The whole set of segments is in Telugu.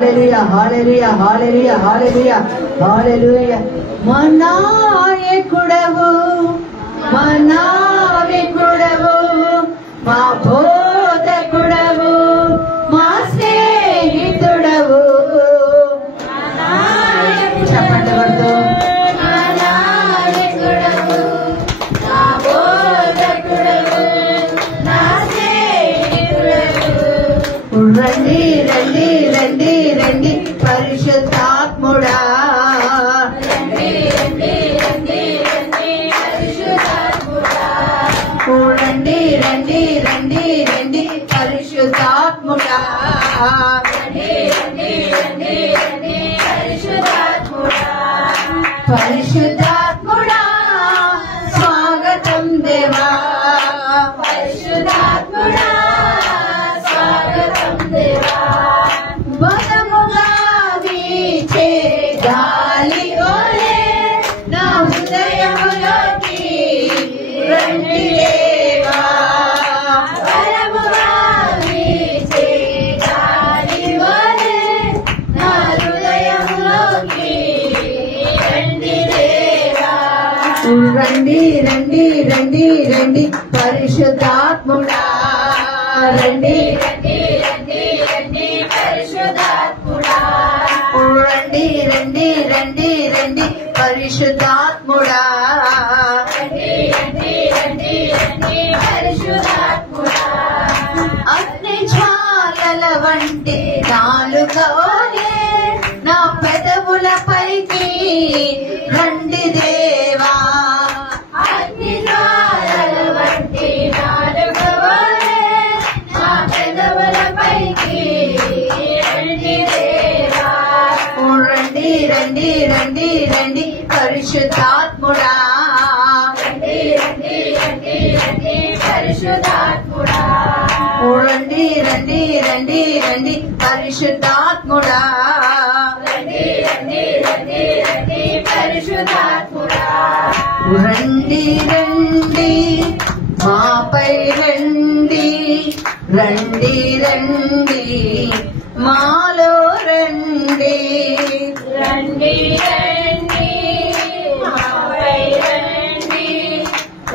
హల్లెలూయా హల్లెలూయా హల్లెలూయా హల్లెలూయా హల్లెలూయా. మా నాయకుడవు మా నావికుడవు మా బోధకుడవు మా స్నేహితుడవు. చెప్పండి పడుతూ రండి రండి రండి రండి పరిశుద్ధాత్ముడా రండి రండి రండి రండి పరిశుద్ధాత్ముడా పరిశుద్ధాత్ముడా స్వాగతం దేవా పరిశుద్ధాత్ముడా స్వాగతం దేవా. బలముగా వీచే గాలి ఓలే నా హృదయములోకి రండి దేవా. బలముగా వీచే గాలి ఓలే నా హృదయములోకి రండి దేవా. రండి రండి రండి రండి పరిశుద్ధాత్ముడా రండి రండి రండి రండి పరిశుద్ధాత్ముడా రండి రండి రండి రండి పరిశుద్ధాత్ముడా రండి రండి రండి రండి పరిశుద్ధాత్ముడా. అగ్ని జ్వాలల వంటి నాలుకవోలే నా పెదవుల పైకి రండి దేవా. అగ్ని జ్వాలల వంటి నాలుకవోలే నా పెదవుల పైకి రండి దేవా. రండి రండి రండి రండి పరిశుద్ధాత్ముడా రండి రండి రండి రండి పరిశుద్ధాత్ముడా రండి రండి రండి రండి పరిశుద్ధాత్ముడా రండి రండి రండి రండి పరిశుద్ధాత్ముడా. రండి రండి మాపై రండి రండి రండి మాలో రండి రండి రండి మాపై రండి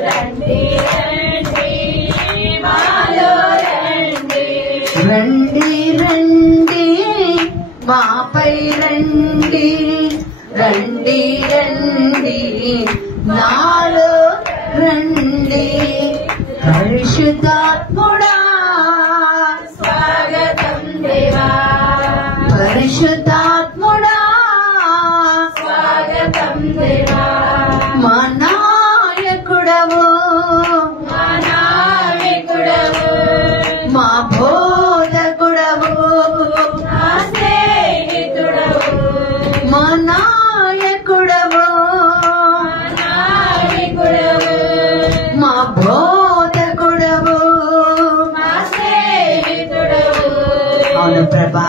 రండి రండి మాలో రండి రండి రండి మాపై రండి రండి రండి నాలో రండి. పరిశుద్ధాత్ముడా స్వాగతం దేవా పరిశుద్ధాత్ముడా స్వాగతం దేవా. మా నాయకుడవు మా నావికుడవు మా బోధకుడవు మా స్నేహితుడవు మా నాయకుడవు మా నావికుడవు మా బోధకుడవు మా స్నేహితుడవు. అవును ప్రభా,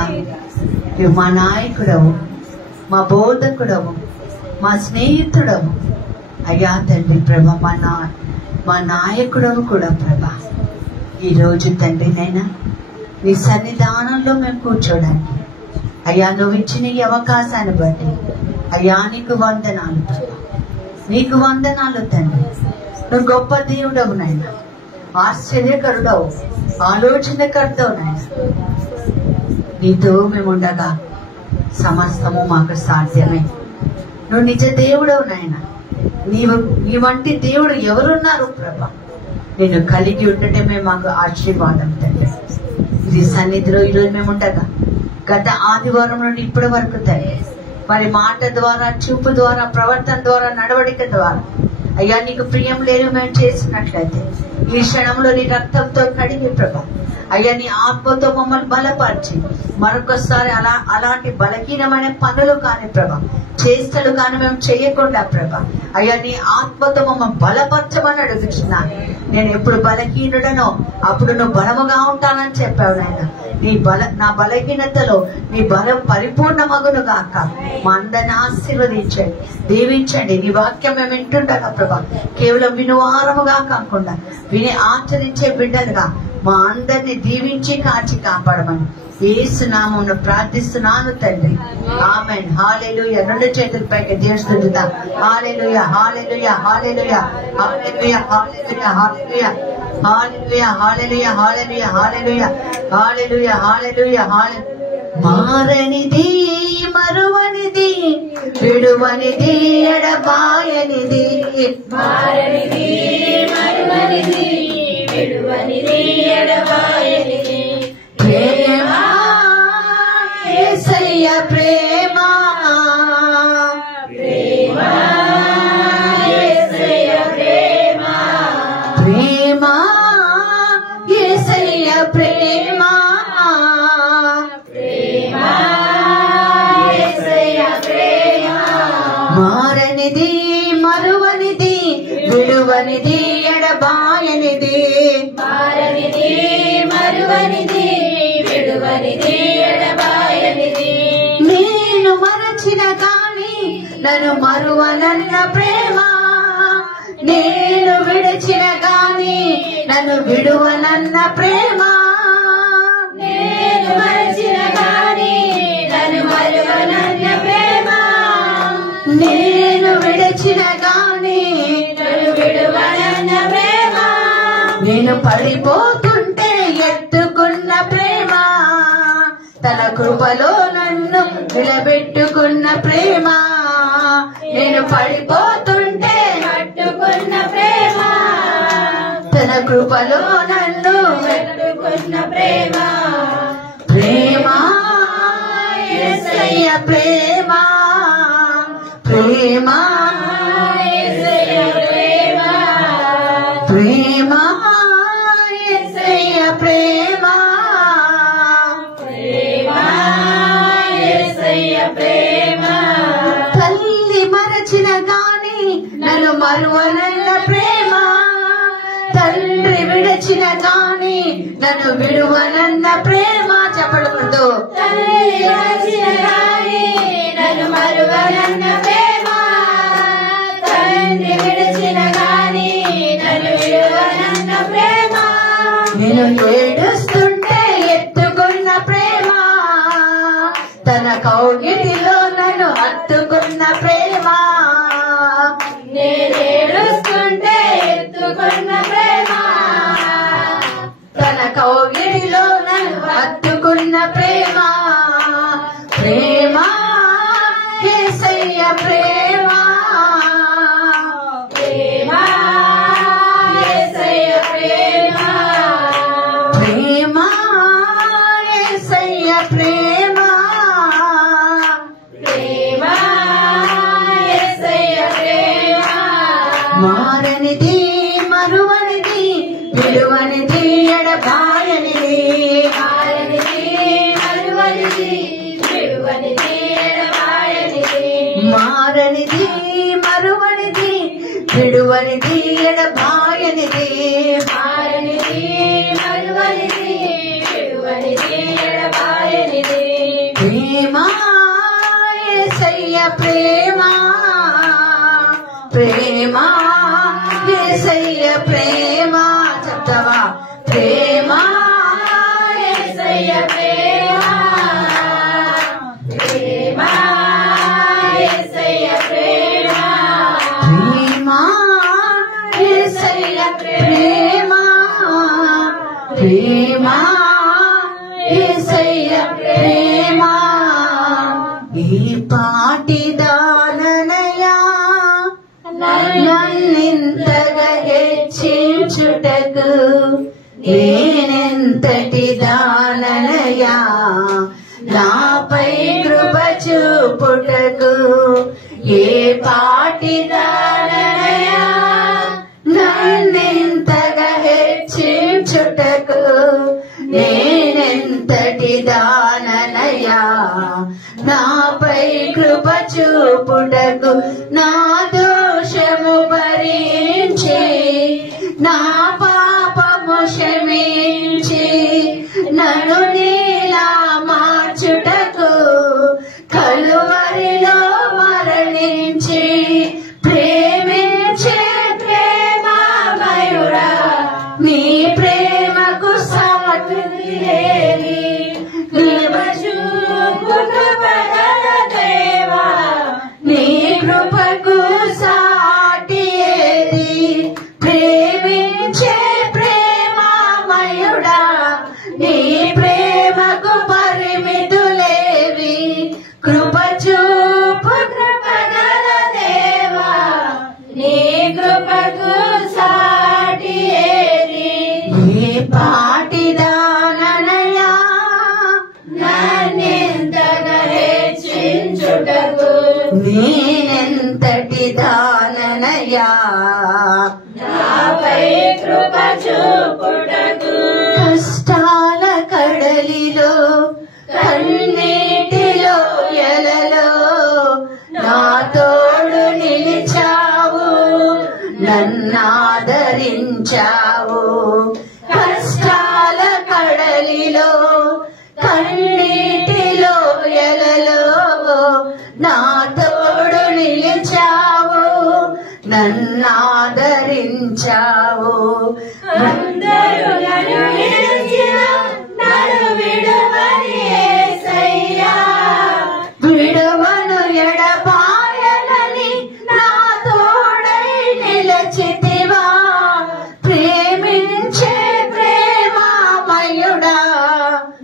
మా నాయకుడవు మా బోధకుడవు మా స్నేహితుడవు. అయ్యా తండ్రి ప్రభా, మా నాయకుడవు కూడా ప్రభా. ఈరోజు తండ్రి నైనా నీ సన్నిధానంలో మేము కూర్చోడానికి అయ్యా నువ్వు ఇచ్చిన ఈ అవకాశాన్ని బట్టి అయ్యా నీకు వందనాలు ప్రభా. నీకు వందనాలు తండ్రి. నువ్వు గొప్ప దేవుడవు నాయన, ఆశ్చర్యకరుడవు, ఆలోచనకర్తవు నాయన. నీతో మేముండగా సమస్తము మాకు సాధ్యమే. నువ్వు నిజ దేవుడవు నాయన. నీ వంటి దేవుడు ఎవరున్నారు ప్రభా? నేను కలిగి ఉండటమే మాకు ఆశీర్వాదం తండ్రి. ఇది సన్నిధిలో ఈరోజు మేముండగా గత ఆదివారం నుండి ఇప్పటి వరకు తండ్రి మరి మాట ద్వారా, చూపు ద్వారా, ప్రవర్తన ద్వారా, నడవడిక ద్వారా అయ్యా నీకు ప్రియం లేని మేము చేసినట్లయితే ఈ క్షణంలో నీ రక్తంతో కడిగి ప్రభా అయ్యా నీ ఆత్మతో మమ్మల్ని బలపరిచి మరొకసారి అలాంటి బలహీనమైన పనులు కానీ ప్రభా, చేష్టలు కానీ మేము చేయకుండా ప్రభా అయ్యా నీ ఆత్మతో మమ్మల్ని బలపరచమని అడుగుతున్నాను. నేను ఎప్పుడు బలహీనుడనో అప్పుడు నువ్వు బలముగా ఉంటానని చెప్పావు నాయన. నా బలహీనతలో నీ బలం పరిపూర్ణమగును గాక. మా అందరిని ఆశీర్వదించండి, దీవించండి. నీ వాక్యం మేము వింటుండగా ప్రభా కేవలం వినువారముగా కాకుండా విని ఆచరించే బిడ్డలుగా మా అందరినీ దీవించి కాచి కాపాడమని యేసు నామమున ప్రార్థిస్తున్నాను తండ్రి. ఆమేన్. హల్లెలూయా. రెండు చేతుల పైకి దేవుని స్తుతిద్దాం. హల్లెలూయా, hallelujah, hallelujah, hallelujah, hallelujah, hallelujah, hallelujah, hallelujah, hallelujah, hallelujah, hallelujah, hallelujah, హల్లెలూయా. మారనిది, మరువనిది, విడువనిది, ఎడబాయనిది. మారనిది, మరువనిది, విడువనిది, ఎడబాయనిది. ప్రేమ యేసయ్య ప్రేమ, ప్రేమ యేసయ్య ప్రేమ, ప్రేమ యేసయ్య ప్రేమ, ప్రేమ యేసయ్య ప్రేమ. మారనిది, మరువనిది, విడువనిది, ఎడబాయనిది. మారనిది, మరువనిది, విడువనిది, ఎడబాయనిది. నేను మరచిన కాని నన్ను మరువనన్న ప్రేమ, నేను విడిచిన కాని నన్ను విడువనన్న ప్రేమ. నేను మరచిన గాని నన్ను మరువనన్న ప్రేమ, నేను విడిచిన కాని నన్ను విడువనన్న ప్రేమ. నేను పడిపోతుంటే ఎత్తుకున్న ప్రేమ, తన కృపలో నన్ను నిలబెట్టుకున్న ప్రేమ. నేను పడిపోతుంటే పట్టుకున్న ప్రేమ, తన కృపలో నన్ను పట్టుకున్న ప్రేమ. ప్రేమ యేసయ్య ప్రేమ, ప్రేమ యేసయ్య ప్రేమ, ప్రేమ యేసయ్య ప్రేమ, ప్రేమ యేసయ్య ప్రేమ. తల్లి మరచిన గాని నన్ను మరువనన్న ప్రేమ, తండ్రి విడచిన గాని నన్ను విడువనన్న ప్రేమ. చెప్పకూడదు. తల్లి మరచిన గాని నన్ను మరువనన్న ప్రేమ, తండ్రి విడిచిన గాని నన్ను విడువనన్న ప్రేమ. నేను ఏడుస్తుంటే ఎత్తుకున్న ప్రేమ, తన కౌగిలిలో నన్ను హత్తుకున్న ప్రేమ. నేనేడుస్తుంటే ఎత్తుకున్న ప్రేమ, తన కౌగిలిలో నన్ను హత్తుకున్న ప్రేమ. ప్రేమ యేసయ్య ప్రేమ, ప్రేమ యేసయ్య ప్రేమ, ప్రేమ యేసయ్య ప్రేమ, ప్రేమ యేసయ్య ప్రేమ. మారనిది, మరువనిది, విడువనిది, ఎడబాయనిది. మారనిది, మరువనిది, విడువనిది, ఎడబాయనిది. మారనిది, మరువనిది, విడువనిది, ఎడబాయనిది. మారనిది, మరువనిది, విడువనిది, ఎడబాయనిది. ప్రేమ యేసయ్య ప్రేమ, ప్రేమ యేసయ్య ప్రేమ. చెప్తావా? ప్రేమ యేసయ్య ప్రేమ, ప్రేమ యేసయ్య ప్రేమ, ప్రేమ యేసయ్య ప్రేమ, ప్రేమ యేసయ్య ప్రేమ. ఈ పాటి దాననయా నన్నింతగా హెచ్చించుటకు, నేనెంతటి దాననయా నాపై కృప చూపుటకు. ఏ పాటి దాననయా నన్నింతగా హెచ్చించుటకు, నేనెంతటి దాననయా నాపై కృప చూపుటకు. నా దోషము భరించి, నా పాపము క్షమించి, నన్ను నీలా మార్చుటకు కలువరిలో మరణించి, ప్రేమించే ప్రేమమయుడా, నీ ప్రేమకు సాటి లేని, నీ కృప చూపు కృపగల దేవా నీ కృపకు సాటి ఏది ఏ పాటిదాననయా నన్నెంతగా హెచ్చించుటకు నేనెంతటి దాననయా నాపై కృప చూపుటకు కష్టాల కడలిలో కన్నీటిలో ఎలలో నా తోడు నిలిచావు నన్నాదరించావు కష్టాల కడలిలో కన్నీటిలో ఎలలో నా తోడు నిలిచావు నన్నాదరించావు అందరూ నన్ను విడిచిన నన్ను విడువని యేసయ్యా విడవను ఎడబాయనని నా తోడై నిలచితివా ప్రేమించే ప్రేమామయుడా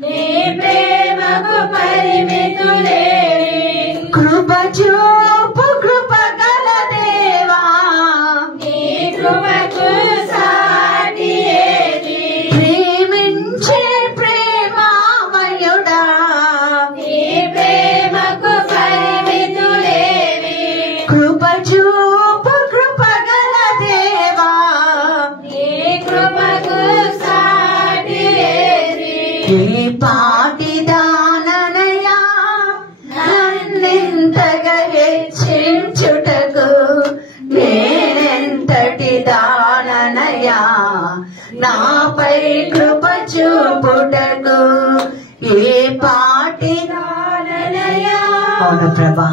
నీ ప్రేమకు పరిమితులేవి కృప చూపు కృప గల దేవా నీ కృపకు సాటి ఏది ప్రేమించే ప్రేమామయుడా నీ ప్రేమకు పరిమితులేవి కృప చూపు కృప గల దేవా నీ కృపకు సాటి ఏది ఏ పాటిదాననయా నన్నెంతగా హెచ్చించుటకు నేనెంతటి దాననయా నాపై కృప చూపుటకు ఏ పాటిదాననయా అవును ప్రభా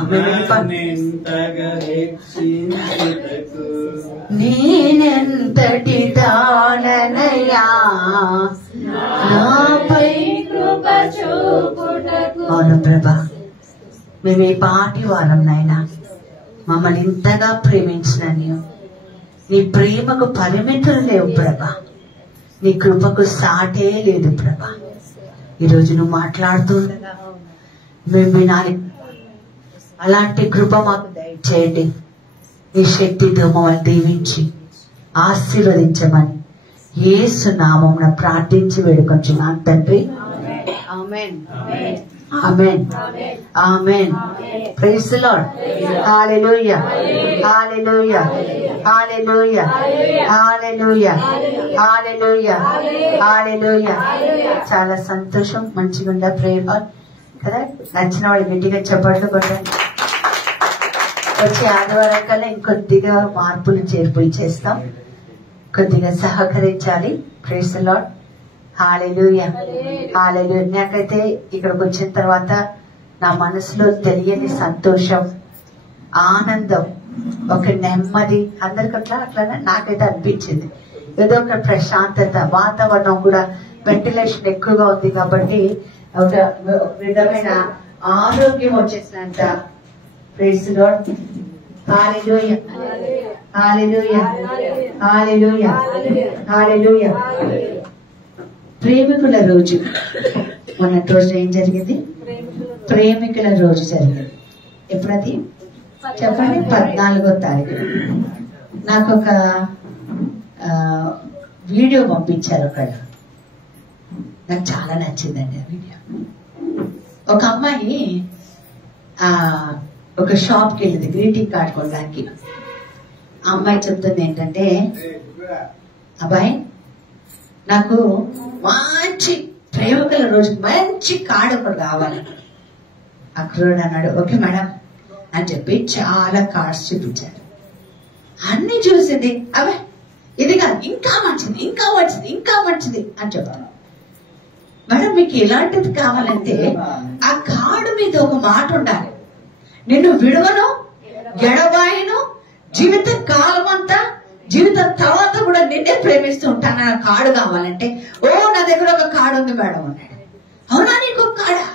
నేనెంతటి దాననయా నాపై కృప చూపుటకు అవును ప్రభా మేము ఈ పాటి వారం నాయనా మమ్మల్ని ఇంతగా ప్రేమించిన నీవు నీ ప్రేమకు పరిమితులు లేవు ప్రభా నీ కృపకు సాటే లేదు ప్రభా ఈరోజు నువ్వు మాట్లాడుతుండగా మేము వినాలి అలాంటి కృప మాకు దయచేయండి నీ శక్తితో మమ్మల్ని దీవించి ఆశీర్వదించమని యేసు నామమున ప్రార్థించి వేడుకొంచున్నాను తండ్రి ఆమేన్ ఆమేన్ ఆమేన్ praise the lord hallelujah hallelujah hallelujah hallelujah hallelujah హల్లెలూయా చాలా సంతోషం మంచిగా ఉందా ప్రేమ కదా నచ్చిన వాళ్ళు గట్టిగా చప్పట్లు కొట్టండి వచ్చే ఆదివారం కల్లా ఇంకొద్దిగా మార్పులు చేర్పులు చేస్తాం కొద్దిగా సహకరించాలి ప్రైజ్ ది లార్డ్ హల్లెలూయా హల్లెలూయా నాకైతే ఇక్కడికి వచ్చిన తర్వాత నా మనసులో తెలియని సంతోషం ఆనందం ఒక నెమ్మది అందరికి అట్లానే నాకైతే అనిపించింది ఏదో ఒక ప్రశాంతత వాతావరణం కూడా వెంటిలేషన్ ఎక్కువగా ఉంది కాబట్టి ఒక విధమైన ఆరోగ్యం వచ్చేసినంత praise the lord hallelujah hallelujah hallelujah హల్లెలూయా ప్రేమికుల రోజు మొన్నటి రోజు ఏం జరిగింది ప్రేమికుల రోజు జరిగింది ఎప్పుడది చెప్పండి 14వ తారీఖు నాకు ఒక వీడియో పంపించారు ఒకళ్ళు నాకు చాలా నచ్చిందండి ఆ వీడియో ఒక అమ్మాయి ఒక షాప్కి వెళ్ళింది గ్రీటింగ్ కార్డ్ కొనడానికి ఆ అమ్మాయి చెప్తుంది ఏంటంటే అబ్బాయి నాకు మంచి ప్రేమికుల రోజు మంచి కార్డు ఒకటి కావాలి అక్రోడ్ అన్నాడు ఓకే మేడం అని చెప్పి చాలా కార్డ్స్ చూపించారు అన్ని చూసింది అవే ఇది కాదు ఇంకా మంచిది ఇంకా మంచిది ఇంకా మంచిది అని చెప్పాను మేడం మీకు ఎలాంటిది కావాలంటే ఆ కార్డు మీద ఒక మాట ఉండాలి నిన్ను విడవను ఎడబాయను జీవిత కాలం అంతా జీవితం తర్వాత కూడా నిన్నే ప్రేమిస్తూ ఉంటాను నా కార్డు కావాలంటే ఓ నా దగ్గర ఒక కార్డు ఉంది మేడం అన్నాడు అవునా నీకు ఒక కార్డా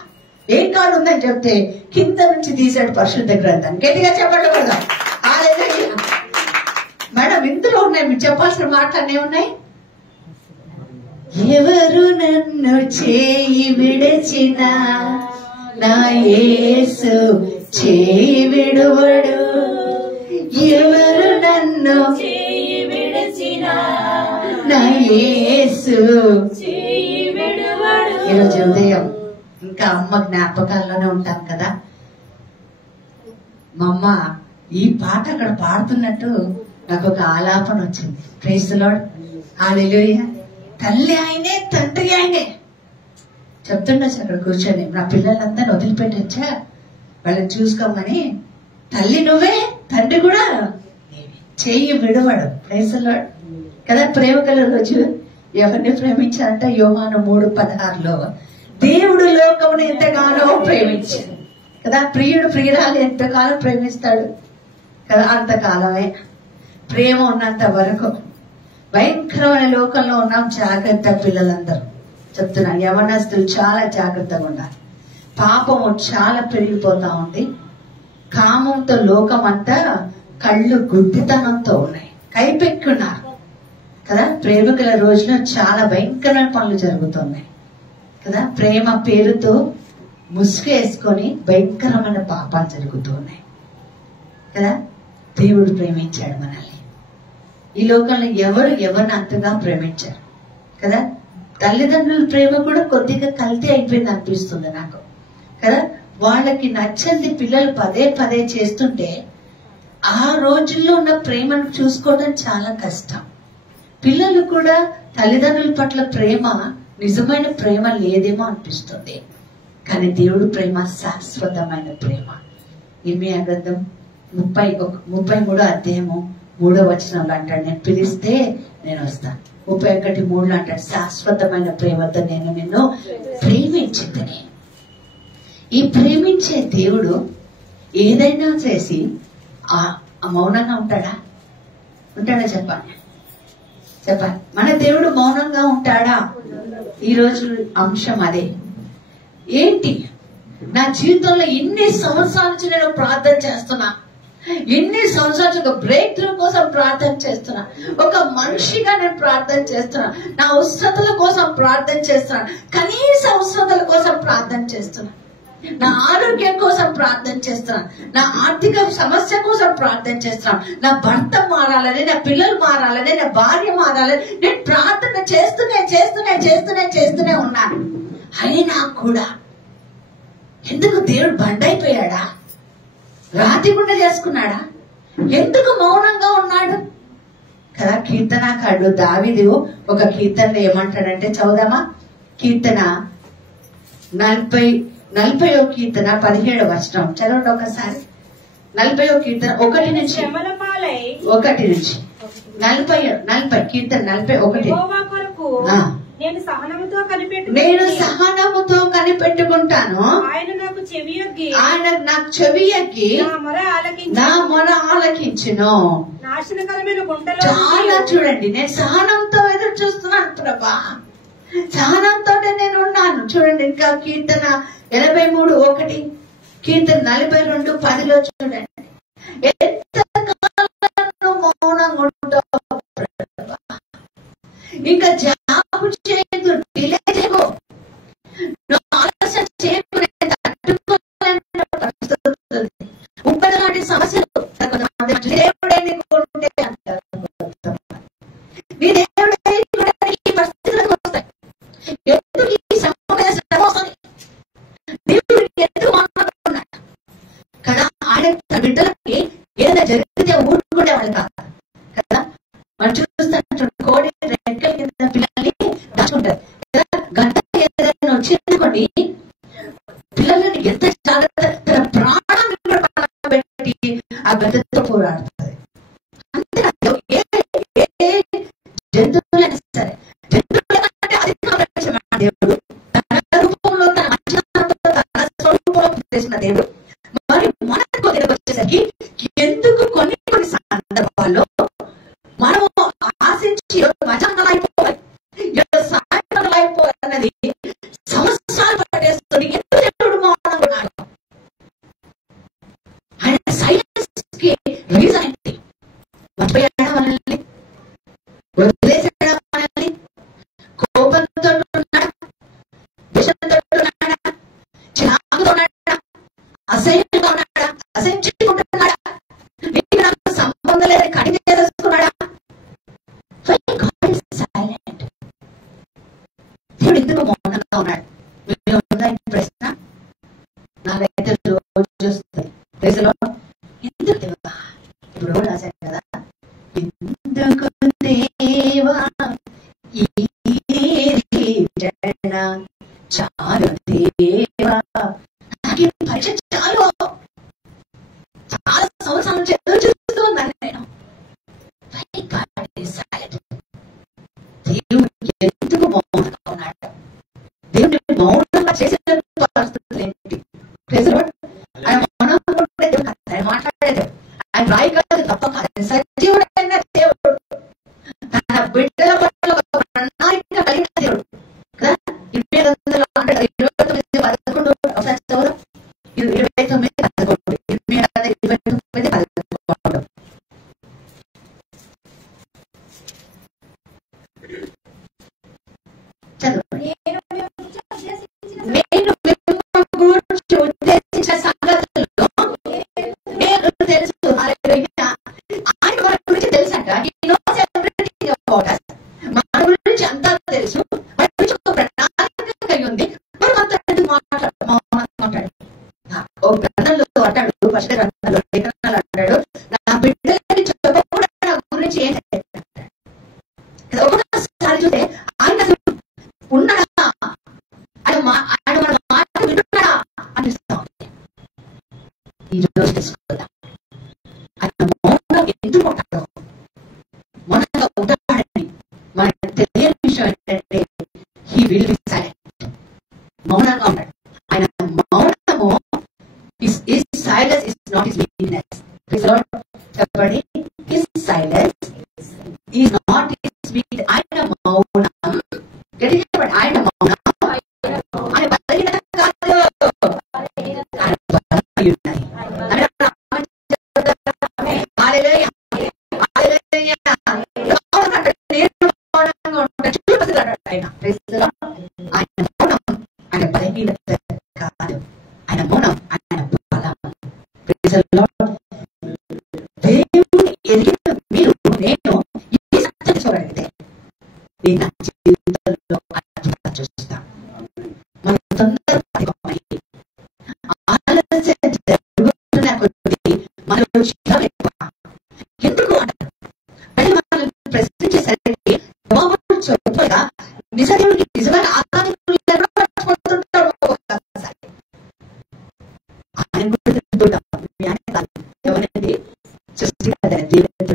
ఏం కార్డు ఉందని చెప్తే కింద నుంచి తీసాడు పరిశుద్ధ గ్రంథం గట్టిగా చెప్పండి కదా మేడం ఇందులో ఉన్నాయి మీరు చెప్పాల్సిన మాటలన్నీ ఉన్నాయి ఎవరు నన్ను చేయి విడచిన నా యేసు చేయి విడువడు. ఎవరు నన్ను చేయి విడిచిన నా యేసు చేయి విడువడు. ఈరోజు ఉదయం ఇంకా అమ్మ జ్ఞాపకాల్లోనే ఉంటాం కదా. మా అమ్మ ఈ పాట అక్కడ పాడుతున్నట్టు నాకు ఒక ఆలాపన వచ్చింది. ప్రైజ్ ది లార్డ్, హల్లెలూయా. తల్లి ఆయనే, తండ్రి ఆయనే చెప్తుండొచ్చు అక్కడ కూర్చొని. నా పిల్లలందరినీ వదిలిపెట్టొచ్చా, వాళ్ళని చూసుకోమని. తల్లి నువ్వే, తండ్రి కూడా చెయ్యి విడవడు. ప్రైజ్ ది లార్డ్ కదా. ప్రేమ గల రోజు ఎవరిని ప్రేమించారంటే యోహాను 3:16లో దేవుడు లోకమును ఎంతగానో ప్రేమించాడు కదా. ప్రియుడు ప్రియురాలు ఎంతకాలం ప్రేమిస్తాడు కదా, అంతకాలమే. ప్రేమ ఉన్నంత వరకు. భయంకరమైన లోకంలో ఉన్నాం. జాగ్రత్త పిల్లలందరూ చెప్తున్నా, యవనస్తులు చాలా జాగ్రత్తగా ఉండాలి. పాపము చాలా పెరిగిపోతా ఉంది. కామంతో లోకం అంతా కళ్ళు గుడ్డితనంతో ఉన్నాయి, కైపెక్కున్నారు కదా. ప్రేమికుల రోజున చాలా భయంకరమైన పనులు జరుగుతున్నాయి కదా. ప్రేమ పేరుతో ముసుగు వేసుకొని భయంకరమైన పాపాలు జరుగుతున్నాయి కదా. దేవుడు ప్రేమించాడు మనల్ని. ఈ లోకంలో ఎవరిని అంతగా ప్రేమించారు కదా. తల్లిదండ్రుల ప్రేమ కూడా కొద్దిగా కల్తీ అయిపోయింది అనిపిస్తుంది నాకు కదా. వాళ్ళకి నచ్చంది పిల్లలు పదే పదే చేస్తుంటే ఆ రోజుల్లో ఉన్న ప్రేమను చూసుకోవడం చాలా కష్టం. పిల్లలు కూడా తల్లిదండ్రుల పట్ల ప్రేమ, నిజమైన ప్రేమ లేదేమో అనిపిస్తుంది. కానీ దేవుడు ప్రేమ శాశ్వతమైన ప్రేమ. ఇర్మియా గ్రంథం 33 అధ్యాయము 3వ వచనంలో అంటాడు, నేను పిలిస్తే నేను వస్తాను. 31:3 అంటాడు, శాశ్వతమైన ప్రేమతో నేను నిన్ను ప్రేమించిందని. ఈ ప్రేమించే దేవుడు ఏదైనా చేసి మౌనంగా ఉంటాడా? చెప్పాలి. మన దేవుడు మౌనంగా ఉంటాడా? ఈ రోజు అంశం అదే. ఏంటి, నా జీవితంలో ఎన్ని సంవత్సరాల నుంచి నేను ప్రార్థన చేస్తున్నా, ఎన్ని సంవత్సరాలు ఒక బ్రేక్ త్రూ కోసం ప్రార్థన చేస్తున్నా, ఒక మనిషిగా నేను ప్రార్థన చేస్తున్నా, నా అవసరతల కోసం ప్రార్థన చేస్తున్నా, కనీస అవసరతల కోసం ప్రార్థన చేస్తున్నా, నా ఆరోగ్యం కోసం ప్రార్థన చేస్తున్నాను, నా ఆర్థిక సమస్య కోసం ప్రార్థన చేస్తున్నాను, నా భర్త మారాలని, నా పిల్లలు మారాలని, నా భార్య మారాలని నేను ప్రార్థన చేస్తూనే ఉన్నాను. అయినా కూడా ఎందుకు దేవుడు బండైపోయాడా? రాతి గుండె చేసుకున్నాడా? ఎందుకు మౌనంగా ఉన్నాడు కదా. కీర్తనకారుడు దావీదు ఒక కీర్తనలో ఏమంటాడంటే, చదువుదామా? కీర్తన 40వ కీర్తన 17వ వచనం చదవండి ఒకసారి. 40వ కీర్తన 1 నుంచి 40 కీర్తన 41. నేను సహనముతో కనిపెట్టుకుంటాను, ఆయన నాకు చెవి ఎక్కి నా మొర ఆలకించును. నాశనకరమైన గుంటలో చాలా చూడండి, నేను సహనంతో ఎదురు చూస్తున్నాను ప్రభా, సహనంతో నేను ఉన్నాను. చూడండి ఇంకా కీర్తన 83:1, కీర్తన 42:10 చూడండి, ఎంతకాలం మౌనంగా ఉంటావు ఇంకా జాబు చేయదు, డిలే చేయకు, నువ్వు ఆలస్యం చేయకు, నేను తట్టుకోలేని పరిస్థితి, 30 నాటి సమస్యలు దేవుడే నీకు ఉంటే అంటారు. నీ దేవుడే ఈ పరిస్థితులకు వస్తాయి. ఎందుకు ఈ దేవుడు ఎందుకు మాట్లాడుతున్నాడు కదా. ఆయన బిడ్డలకి ఏదైనా జరిగితే ఊరుకునే వాళ్ళు కాదు కదా. మనం చూస్తాను, కోడి రెక్కల కింద పిల్లల్ని దాచుకుంటారు కదా. గంట ఏదైనా వచ్చిందనుకోండి, పిల్లలని ఎంత జాగ్రత్త, తన ప్రాణాన్ని కూడా పెట్టి ఆ గంటతో పోరాడుతుంది. అంతే జంతువులైనా సరే, జంతువుల కంటే అధికమైన దేవుడు, తన రూపంలో, తన మంచితనంతో, తన స్వరూపంలో చేసిన దేవుడు. మరి మనకు వచ్చేసరికి ఎందుకు కొన్ని సందర్భాల్లో మనము ఆశించి మజాయిపోవాలి, సాయపడాలన్నది సంవత్సరాలు పట్టేస్తుంది. ఎందుకు దేవుడు మౌనంగా ఉన్నాడు? ఆయన సైలెన్స్ కి రీజన్ ఏంటి? మర్చిపోయాడా మనల్ని? వదిలేసాడా మనల్ని? కోపంతో ఉన్నాడా? విషంతో ఉన్నాడా? చిరాకుతో ఉన్నాడా? రోజు వస్తుంది. ఎందుకు దేవా ఇప్పుడు రాశారు కదా, ఎందుకు దేవా ఈ జన చాలు దేవా, నాకు పరీక్ష చాలు, చాలా సంవత్సరాల నుంచి ఎదురు చూస్తూ ఉన్నాను నేను. దేవుడు ఎందుకు మౌనంగా ఉన్నాడు? దేవుడు మౌనంగా చేసిన పరిస్థితులు ఏంటి? ఆయన మౌనంగా ఉంటే దేవుడు ఆయన మాట్లాడేది, ఆయన రాయగలదు తప్ప కాదు. సజీవుడైన దేవుడు, తన బిడ్డల పట్ల ఒక ప్రణాళిక కలిగిన దేవుడు కదా. 29:11 ఒకసారి చదువు. 29:11 నేను గురించి ఉద్దేశించిన సంగతుల్లో నేను తెలుసు. ఆయన మన గురించి తెలుసంట. మన గురించి అంతా తెలుసు. మన గురించి ఒక ప్రణాళిక కలిగి ఉంది. మనం అంతా మాట్లాడు ఓ గ్రంథంలో అంటాడు, ఫస్ట్ గ్రంథంలో లేఖనాలు అంటాడు, నా బిడ్డలని చెప్పకుండా నా గురించి ఏం ఒకసారి చూస్తే ఆయన ఉన్నాడా, ఆయన మన మాట వింటున్నాడా అనిపిస్తా ఉంది. ఈ రోజు తెలుసుకుందాం ఆయన మౌనంగా ఎందుకు ఉంటాడో, మౌనంగా ఉంటాడని మనకు తెలియని విషయం ఏంటంటే హీ విల్ బి సైలెంట్. మౌనంగా ఉంటాడు. ఆయన మౌనము his silence is not his weakness. చెప్పండి, his silence is not his weakness. ఆయన మౌనం గట్టిగా చెప్పండి, ఆయన మౌనం ఆయన బలహీనత కాదు, ఆయన బలమై ఉన్నది. ఆయన మౌనం ఆయన బలహీనత కాదు, ఆయన మౌనం ఆయన బలం. దేవుని ఎరిగిన మీరు నేను ఈ సత్యం చూడగలిగితే నేను నా జీవితంలో అద్భుతం చూస్తాను. మన తొందరపడి ఆలస్యం జరుగుతున్న కొద్ది మనలో శిక్షణ ఎక్కువ. ఎందుకు అంటారు? మనల్ని ప్రశ్నించేసరికి జవాబులు చెప్పగా నిజదేవుడికి నిజమైన ఆరాధనలు ఆయన గుర్తుంటాం. ఎవరైతే సృష్టికర్త దేవుడు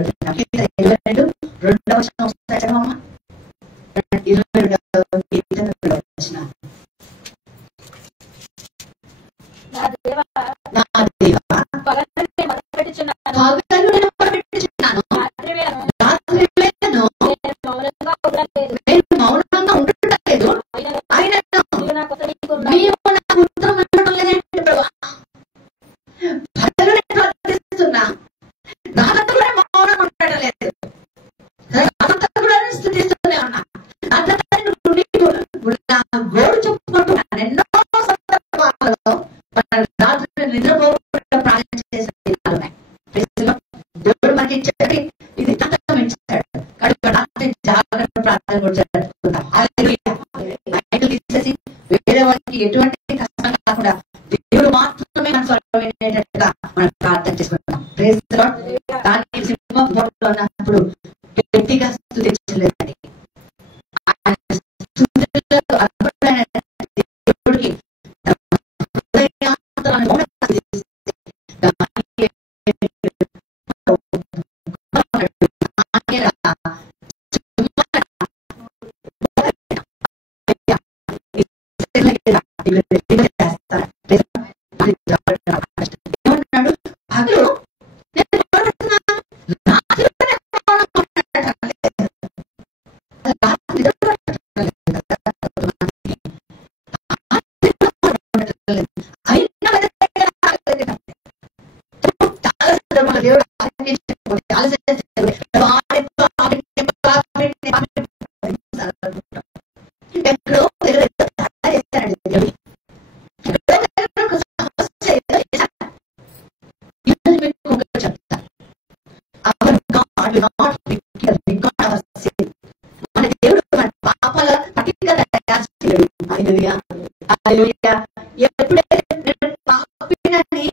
22వ సంవత్సరం 22వ వచ్చిన నా దేవా పగలు నేను మొదలుపెట్టుచున్నాను, రాత్రి వేళను నేను మౌనంగా ఉండట్లేదు. ఆయనను నీవు నాకు ఉత్తరం ఇవ్వడం లేదంటే భర్తలు నేను ప్రార్థిస్తున్నా, నాకంతా కూడా మౌనంగా ఉండడం లేదు. నాకంతా కూడా స్థుతిస్తూనే ఉన్నా. గోడు చెప్పుకుంటున్నాను. ఎన్నో సందర్భాలలో రాత్రి నిద్రపోకుండా ప్రార్థన చేసే ఉన్నాయి. దేవుడు మనకి ఇచ్చాడు, ఇది తగ్గం ఇచ్చాడు. కనుక రాత్రి జాగ్రత్త ప్రార్థన కూడా జరుపుకుందాం. తీసేసి వేరే వారికి ఎటువంటి కష్టం కాకుండా దేవుడు మాత్రమే మన స్వరం వినేటట్టుగా మనం ప్రార్థన చేసుకుంటాం. Praise the Lord. దాన్ని సింహం బోట్లో ఉన్నప్పుడు గట్టిగా స్తుతించలేదని దేవుడికి మన దేవుడు మన పాపాల పట్టిక తయారు చేయడు. ఎప్పుడైతే పాపినని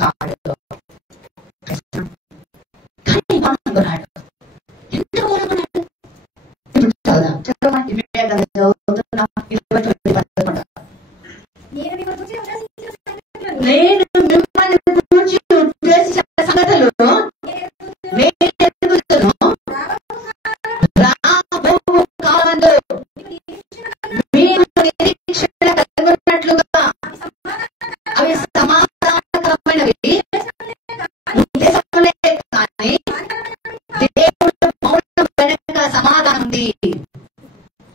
కాడు. కానీ మౌనంగున్నాడు. ఎందుకు మౌనంగున్నాడు? ఇప్పుడు చదువుదాం. చదవమంటే చదువుతున్నా 20:11. నేను మిమ్మల్ని గురించి ఉద్దేశించిన సంగతులు నేను ఎరుగుదును. రాబో కాలంలో మీరు నిరీక్షణ కలుగునట్లుగా అవి సమాధానకరమైనవి, ఉద్దేశములే కానీ దేవుడు మౌనం వెనక సమాధానం ఉంది.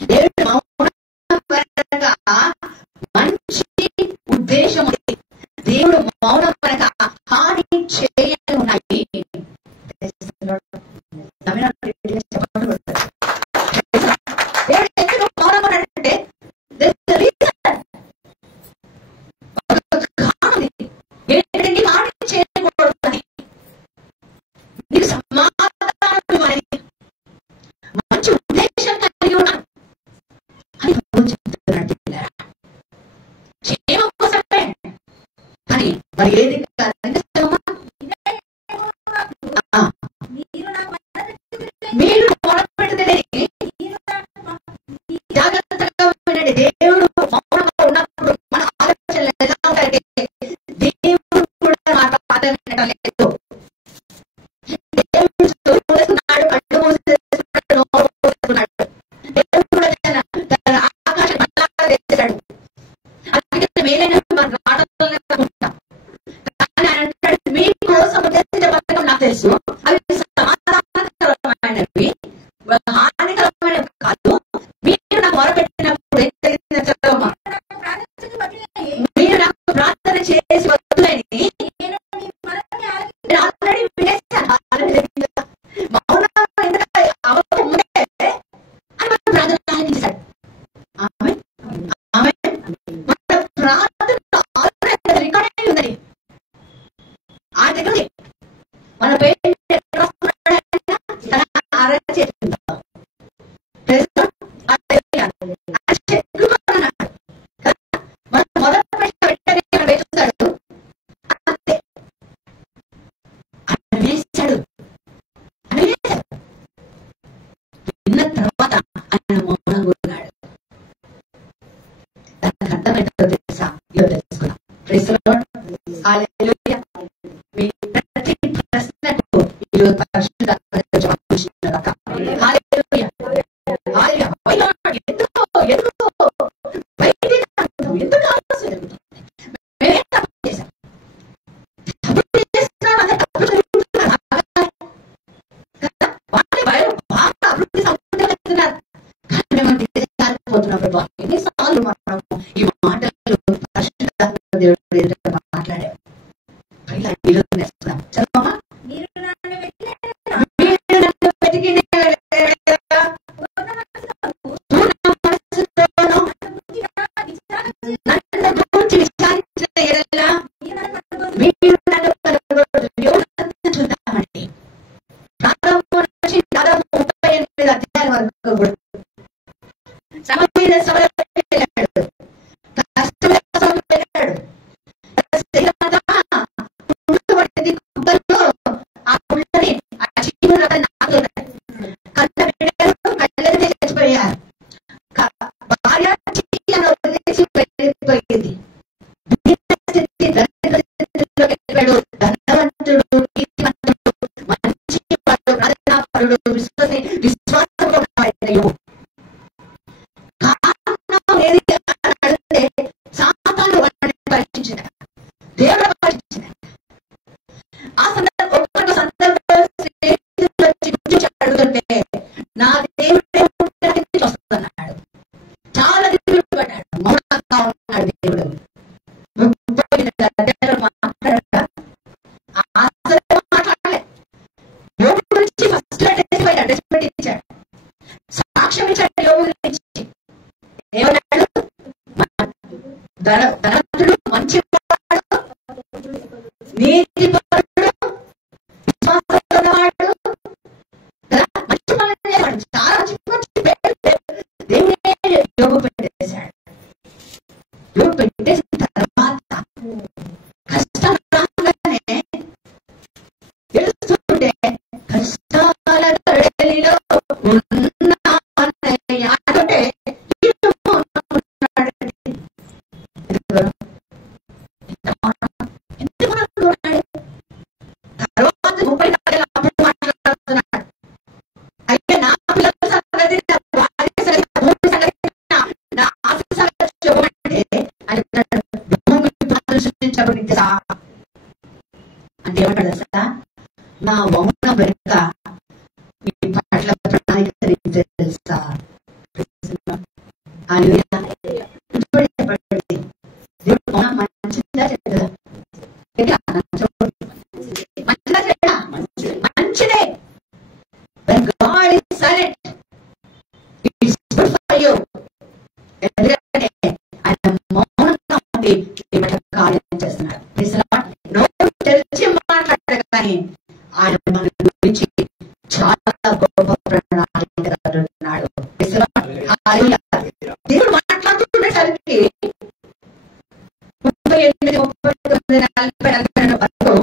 దేవుడు మౌనం వెనక మంచి ఉద్దేశం ఉంది. దేవుడు మౌనం వెనక హాని చేయని ఉన్నాయి. దేవుడు ఎందుకు మౌనం అంటే హాని చేయకూడదని, నీకు సమాధానం మంచి ఉద్దేశం కలిగి ఉన్నాను అని చెప్తున్నాడు. క్షేమం కోసమే. కానీ మరి ఏది మీరు మొదలుపెడితే జాగ్రత్తగా వినండి. దేవుడు మౌనంగా ఉన్నప్పుడు మన ఆలోచనలు ఎలా ఉంటాయంటే దేవుడు కూడా మాట వినడం లేదు. దేవుడు చూస్తున్నాడు, కళ్ళు మూసేస్తున్నాడు, నోరు మూసేస్తున్నాడు. దేవుడు కూడా తన ఆకాశం మళ్ళా వేసాడు. అందుకే మేలైన మన మాటలనే అనుకుంటాం. కానీ ఆయన అంటాడు, మీకోసం ఉద్దేశించిన పథకం నాకు తెలుసు, అవి సమాధానకరమైనవి, హానికరమైనవి కాదు. మీరు నాకు మొరపెట్టినప్పుడు ఏం జరిగిందో చదవమ్మా. మీరు నాకు ప్రార్థన చేసి వద్దులని ఆల్రెడీ వినేశాను. మౌనం ఎందుకంటే అవసరం ఉందే అని మనం ప్రార్థన ఆలకించాడు. ఆమె ఆమె మన ప్రార్థన ఆల్రెడీ రికార్డ్ అయి ఉందని ఆ దగ్గర మన పేరు అరెస్ట్ చేస్తుందా మనం మొదటి వెంటనే వేస్తాడు. అంతే వేశాడు. విన్న తర్వాత ఆయన మౌనంగా ఉన్నాడు. దానికి అర్థమైందో తెలుసా? ఇలా తెలుసుకున్నాం. మీ ప్రతి ప్రశ్నకు ఈరోజు పరిశుద్ధాత్మ జవాబు ఇచ్చినగాక. హల్లెలూయా. హల్లెలూయా. ఎందుకు ఆలోచన జరుగుతుంది? మేమేం తప్పు చేశాం? తప్పు చేస్తున్నాం అంటే తప్పు జరుగుతున్నారు. వాళ్ళు బాగా అభివృద్ధి సంపాదిస్తున్నారు. కానీ మేము దిగజారిపోతున్నప్పుడు ఎన్నిసార్లు మనం ఈ మాటలు పరిశుద్ధాత్మ దేవుడు ఎదుట మాట్లాడాం. చదవమా. మీరు నన్ను వెతికి నన్ను గురించి విచారించిన ఎడల మీరు నన్ను చూద్దామండి. ప్రారంభం నుంచి దాదాపు 38 అధ్యాయాల వరకు కూడా సమయ సభలో వెళ్ళాడు, కష్టమైన సభలో వెళ్ళాడు. ఆ పుల్లని ఆ చీమలు కళ్ళని చచ్చిపోయారు. భార్య వెళ్ళిపోయింది. ధనవంతుడు, మంచి ప్రజాపరుడు, విశ్వాసంలో కారణం ఏది అంటే సాతాను వాడిని పరీక్షించిన, దేవుడు పరీక్షించిన. ఆ సందర్భంలో స్నేహితులు వచ్చి కూర్చొని అడుగుతుంటే నా దేవుడే వస్తున్నాడు. చాలా దిగులు పడ్డాడు, మౌనంగా ఉన్నాడు. దేవుడు మాట్లాడలే. యోగు గురించి ఫస్ట్ అడ్రస్మెంట్ ఇచ్చాడు, సాక్ష్యం ఇచ్చాడు. యోగు గురించి ఏమన్నాడు? ధనవంతుడు, మంచి నీతి పరుడు, విశ్వాసంతో ఉన్నవాడు, మంచి పనులు చేశాడు. చాలా మంచి పేరు దేవుడే యోగు పెట్టేశాడు. యోగు పెట్టేసిన తర్వాత కష్టం రాగానే అంటే ఏమంటాడు తెలుసా, నా మౌనం వెనుక మీ పట్ల ప్రణాళిక తెలుసా. ఇప్పుడే చెప్పండి, దేవుడు మౌనం మంచిదా చెడ్డదా? మంచిదా చెడ్డా? మంచిదే. When God is silent, it is good for you. ఎందుకంటే ఆయన మౌనంగా ఉండి ఏమంటే కార్యం చేస్తున్నాడు. నోరు తెరిచి మాట్లాడాడు కానీ ఆయన మన గురించి చాలా గొప్ప ప్రణాళికలున్నాడు. దేవుడు మాట్లాడుతుండేసరికి 38, 39, 40 వరకు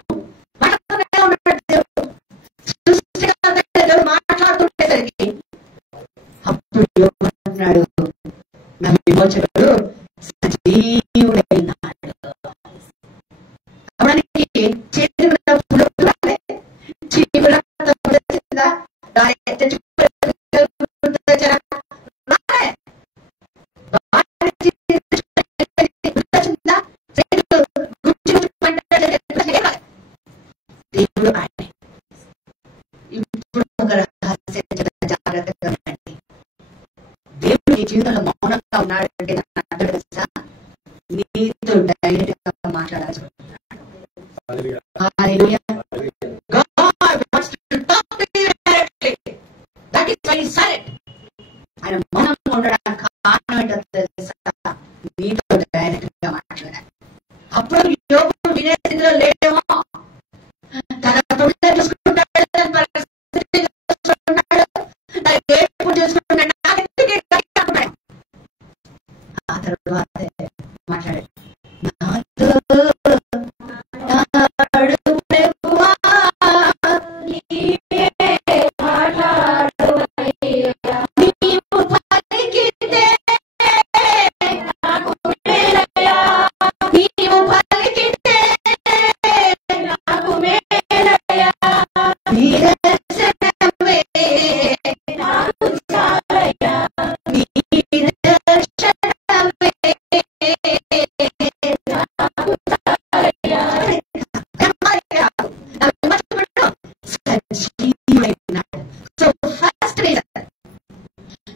మాట్లాడుతూనే ఉన్నాడు దేవుడు. దేవుడు మాట్లాడుతుండేసరికి అప్పుడు ఏమన్నాడు, నా విమోచకుడు సజీవుడైనాడు. అవడానికి దేవుడు ఆయన. ఇప్పుడు ఒక రహస్య జాగ్రత్తగా ఉండండి. దేవుడు నీ జీవితంలో మౌనంగా ఉన్నాడంటే అర్థం తెలుసా, నీతో డైరెక్ట్ గా మాట్లాడాల్సి ఆయన మౌనంగా ఉండడానికి కారణం ఏంటో తెలుసా, నీతో డైరెక్ట్ గా మాట్లాడాలి. అప్పుడు యోబు వినే స్థితిలో లేదేమో, తన తొమ్మిది చూసుకుంటాడు, ఆ తర్వాత మాట్లాడాడు,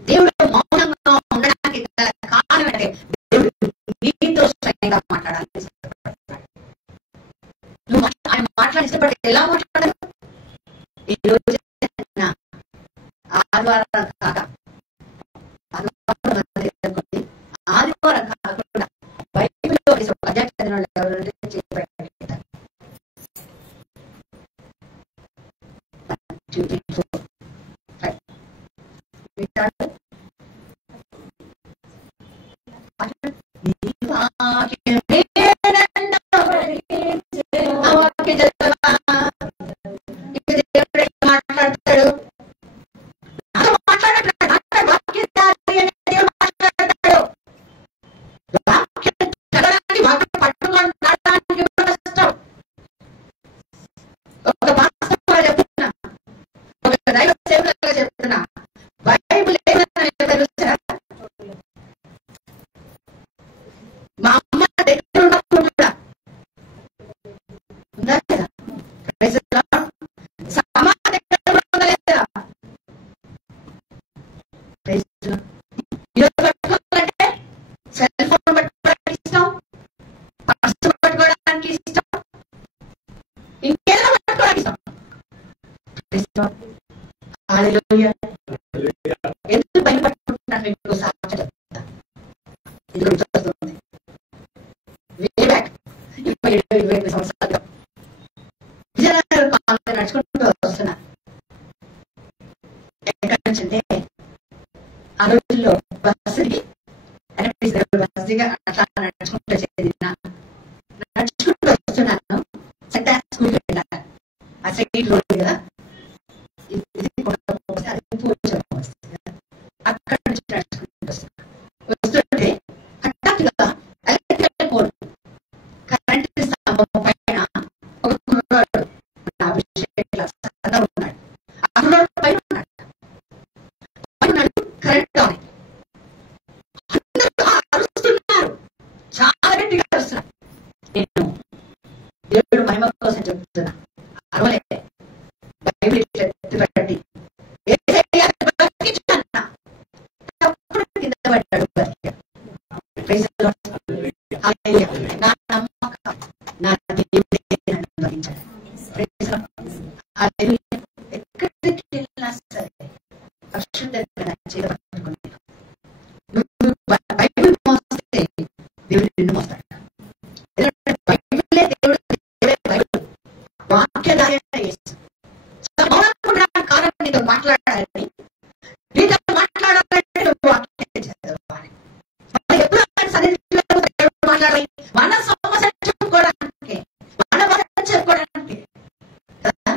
దేవుడు మౌనంగా ఉండడానికి కారణం అంటే దేవుడు నీతో స్వయంగా మాట్లాడాలి. నువ్వు ఆయన మాట్లాడి ఇష్టపడి ఎలా మాట్లాడాలి? ఈ రోజు ఆదివారం కాక ఆదివారం కాకుండా బైబిల్లో మాట్లాడతాడు. చెప్తున్నా బైబిల్ మా అమ్మ దగ్గర ఉన్నప్పుడు కూడా ఉందా లేదా? పట్టుకోవాలంటే సెల్ ఫోన్ పట్టుకోవడానికి ఇష్టం, పర్సు పట్టుకోవడానికి ఇష్టం, ఇంకేదో పట్టుకోవడానికి ఇష్టం. ఎందుకు భయపడుకుంటున్నాను? మీకు సాక్ష్యం చెప్తా. ఇది గుర్తొస్తుంది. 20 సంవత్సరాలుగా విజయనగరం కాలంలో నడుచుకుంటూ వస్తున్నా. ఎక్కడి నుంచి అంటే ఆ రోజుల్లో బస్సుకి బస్సుగా అట్లా నడుచుకుంటూ వచ్చేది. నడుచుకుంటూ వస్తున్నాను. సెంటర్ స్కూల్కి వెళ్ళాను. ఆ సెకండ్ రోడ్ కదా, అక్కడ నుంచి నడుచుకుంటూ వస్తుంటే హఠాత్తుగా ఎలక్ట్రికల్ పోల్ కరెంట్ స్తంభం పైన ఒక కుర్రాడు ఉన్నాడు. ఆ కుర్రాడు పైన ఉన్నాడు. కరెంట్ ఉంది. అందరూ అరుస్తున్నారు, చాలా గట్టిగా అరుస్తున్నారు. నేను దేవుడు మహిమ కోసం చెప్తున్నా, చీర పట్టుకుని నువ్వు బైబిల్ మోస్తే దేవుడు నిన్ను మోస్తాడు. బైబిలే దేవుడు, బైబిల్ వాక్యదారి కారణం నీతో మాట్లాడాలని, నీతో మాట్లాడాలంటే నువ్వు వాక్యం చదవాలి. ఎప్పుడు మాట్లాడాలి మన సమస్య చెప్పుకోవడానికి, మన బాధ చెప్పుకోవడానికి కదా.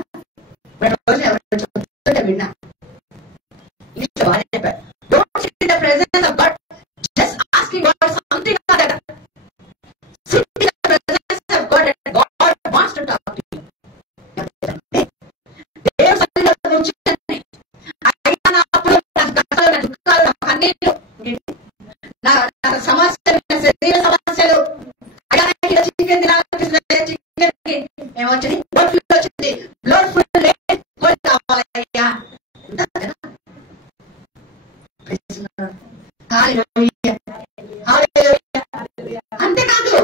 రోజు ఎవరు చెప్తుంటే విన్నా Don't sit in the presence of God just asking God something other. Sit in the presence of God and God wants to talk to you. దేవుడు సన్నిధిలో కూర్చుని అయ్యా నా అప్పుడు నా కష్టాలు, నా దుఃఖాలు, నా కన్నీళ్ళు, నా సమస్యలు, నా శరీర సమస్యలు, అయ్యా చికెన్ చికెన్కి ఏమొచ్చింది, బ్లడ్ ఫ్లూ వచ్చింది, బ్లడ్ ఫ్లూ కావాలయ్యా. అంతేకాదు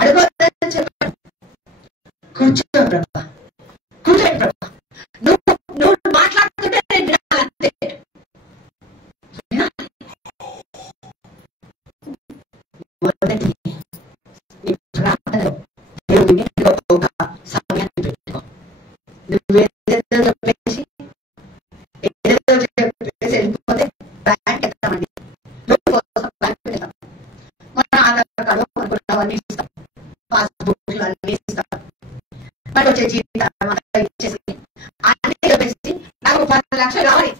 అడుగుతాను చెప్పాడు, కూర్చో ప్రభా, కూర్చోండి ప్రభా, నువ్వు మాట్లాడుతుంటే నేను వినాలి, అంతే మొదటి నీ ప్రార్థనలో దేవుడు ఒక సమయాన్ని పెట్టుకో. నువ్వేదో చెప్పేసి వెళ్ళిపోతే బ్యాంక్ ఎత్తామండి, బ్యాంక్ వెళ్తాం, మన ఆధార్ కార్డు అనుకున్నవన్నీ ఇస్తాం, పాస్బుక్లు అన్నీ ఇస్తాం, మరి వచ్చే జీవితం ఇచ్చేసి అన్నీ చెప్పేసి నాకు 10 లక్షలు కావాలి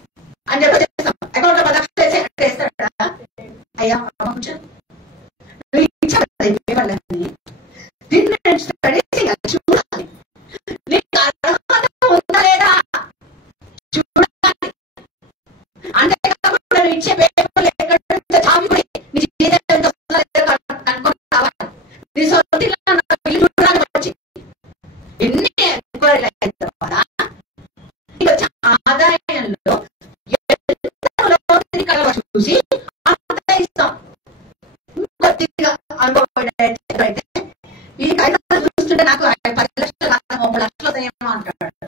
అని చెప్పి చేస్తాం. అకౌంట్ లో 10 లక్షలు వేసి వేస్తాడా? అయ్యా కూర్చో, నువ్వు ఇచ్చావు వాళ్ళని, దీన్ని నేను స్టడీ చేయాలి, చూడాలి, నీకు అర్హత ఉందా లేదా చూడాలి. అంతేకాకుండా ఇచ్చే పేపర్లు ఎక్కడ నుంచో చావుకుని నీ జీవితం ఎంత వస్తుందో కనుక్కొని రావాలి. నీ సొంతలో ఇల్లు చూడడానికి వచ్చి ఎన్ని ఎంక్వైరీలు అయిన తర్వాత నీకు వచ్చే ఆదాయంలో చూసి అంత ఇస్తాం. కొద్దిగా అనుభవం అయితే ఈ కాగితాలు చూస్తుంటే నాకు 10 లక్షలు కాదు 30 లక్షలు అవుతాయేమో అంటాడు.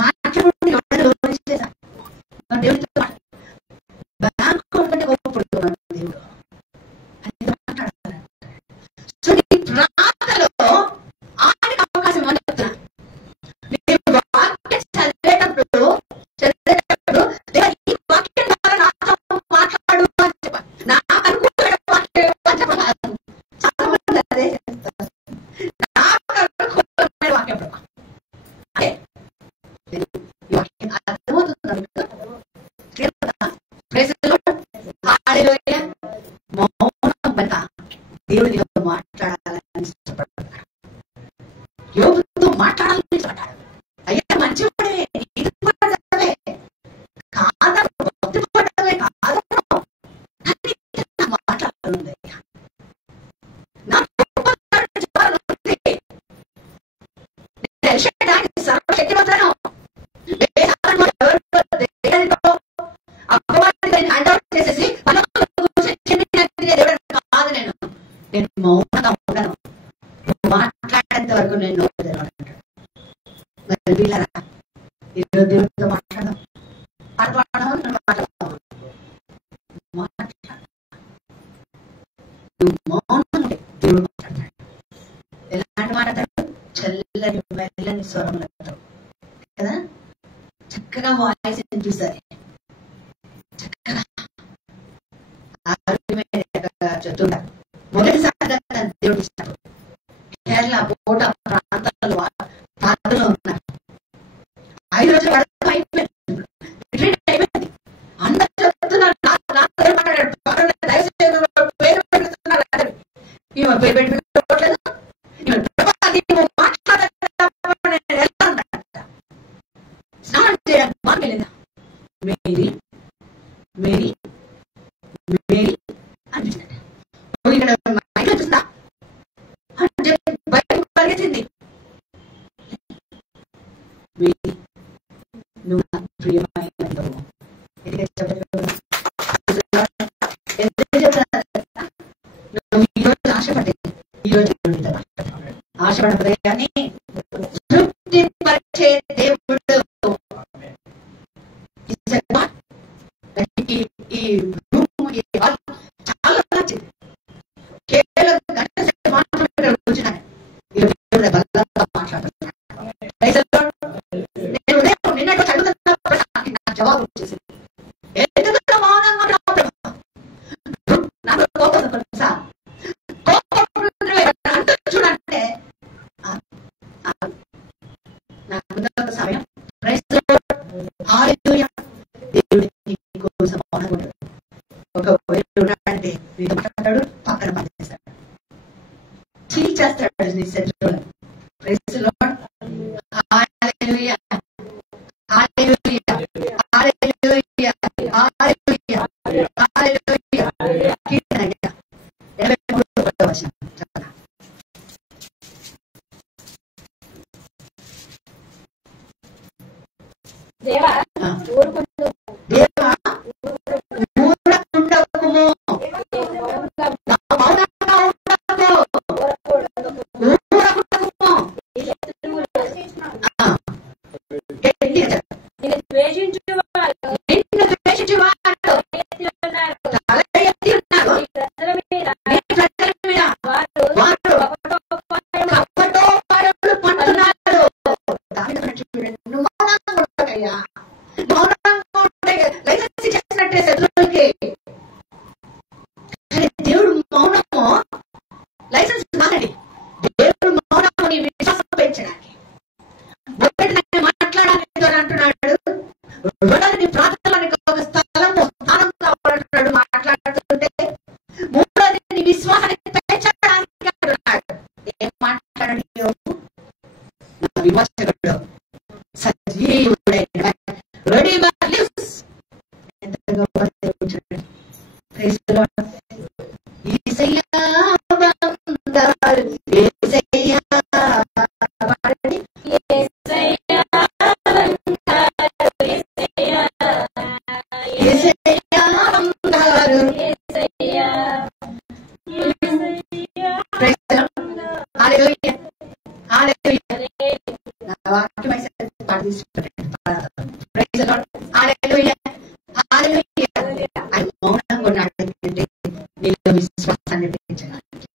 మాట్లాడుకుని ఎవరు చేశారు దేవుడితో బ్యాంకు దేవుడు అని మాట్లాడతారు. సో నీ ప్రార్థనలో ఆడికి అవకాశం అని చెప్తున్నా. నేను వాక్యం చదివేటప్పుడు ఈ వాక్యం ద్వారా నాతో మాట్లాడు అని చెప్పాలి. నాకు అనుకూలమైన వాక్యం అని చెప్పాలి. చాలా మంది అదే చేస్తారు. నాకు అనుకూలమైన వాక్యం అదే దేవుడితో మాట్లాడాలని ఇష్టపడతాడు, యోగుతో మాట్లాడాలని ఇష్టపడ్డాడు. అయ్యా మంచివాడే, ఇది పడమే కాదను, భక్తి పడమే కాదను, మాట్లాడుతుంది. అయ్యా నాకు సర్వశక్తివంతులను చేసేసి నేను మౌనంగా ఉండను, మాట్లాడేంత వరకు నేను మరి వీళ్ళరా ఈరోజు దేవుడితో మాట్లాడదాం, మౌనం దేవుడు మాట్లాడతాడు. ఎలాంటి మాట్లాడతాడు? చల్లని మెల్లని స్వరంతో కదా, చక్కగా వాయిస్ చూసారు, చక్కగా చెప్తుంటారు. మొదటిసారిగా దేవుడు ఇస్తాడు. కేరళ కోట ప్రాంతాల్లో బాధలో ఉన్నారు. 5 రోజులు వరకు అయిపోయింది, అందరూ చెప్తున్నారు స్నానం చేయడానికి బాగా వెళ్ళిందా మేరీ మేరీ మేరీ అనిపించిందట. ఇక్కడ మైండ్ చూస్తా అంటే బయటకు పరిగెత్తింది. నువ్వు నా ప్రియమైన నువ్వు ఈరోజు ఆశపడే, ఈరోజు ఆశపడ హృదయాన్ని తృప్తిపరిచే దేవుడు ఈ హాల్ చాలా నచ్చింది. కేవలం గంట సేపు మాట్లాడుతూ కూర్చున్నాను. దేవుడు బలంగా మాట్లాడుతున్నాడు. Praise the Lord. నేను ఉదయం నిన్నటి చదువుతున్నప్పుడు నాకు జవాబు వచ్చేసింది. ఎందుకంటే మౌనంగా ఉన్నావు ప్రభు? నాకు కోపం తెలుసా? కోపం అంటూ చూడంటే నాకు సమయం. Praise the lord. హల్లెలూయా. దేవుడు నీకు కోసం మౌనంగా ఉంటాడు. ఒక వైపు ఉన్నాడంటే నీతో మాట్లాడతాడు, పక్కన పనిచేస్తాడు, చీల్చేస్తాడు నీ శత్రువులను. Praise the lord. Hallelujah. Hallelujah. Hallelujah. Hallelujah. Hallelujah. కీర్తన 83వ వచనం చదవండి. దేవా ఊరుకుండు, దేవా ఊరకుండకుము, నా మౌనంగా ఉండకు, ఊరకుండకుము. నిన్ను ద్వేషించువారు నిన్ను ద్వేషించువారు తల ఎత్తి ఉన్నారు. నీ ప్రజల మీద నీ ప్రజల మీద వారు కపటోపాయములు పండుతున్నారు. దావీదు అంటాడు, చూడండి, నువ్వు మౌనంగా ఉండకయ్యా. మౌనంగా ఉంటే లైసెన్స్ చేసినట్టే శత్రువులకి. కానీ దేవుడు మౌనము లైసెన్స్ కాదండి. దేవుడు మౌనము నీ విశ్వాసం పెంచడానికి, ఒకటి నన్ను మాట్లాడాలి అని అంటున్నాడు. రెండోది నీ ప్రార్థనలకు ఒక స్థానం కావాలంటున్నాడు మాట్లాడుతుంటే. మూడోది నీ విశ్వాసాన్ని పెంచడానికి అంటున్నాడు. ఏం మాట్లాడండి? నా విమర్శకుడు సజీవుడైన రెడీగా లివ్స్. ఎంత గొప్ప దేవుడు చూడండి. Praise the lord. యేసయ్యా బంగారు, యేసయ్యా పాడండి. యేసయ్యా బంగారు, యేసయ్యా యేసయ్యా బంగారు. యేసయ్యా యేసయ్యా praise the lord. Hallelujah. Hallelujah. నా వాక్యం అయితే పాట తీసుకుంటాను. Praise the lord. Hallelujah. Hallelujah. ఆయన మౌనంగా ఉన్నాడు అంటే నీలో విశ్వాసాన్ని పెంచడానికి.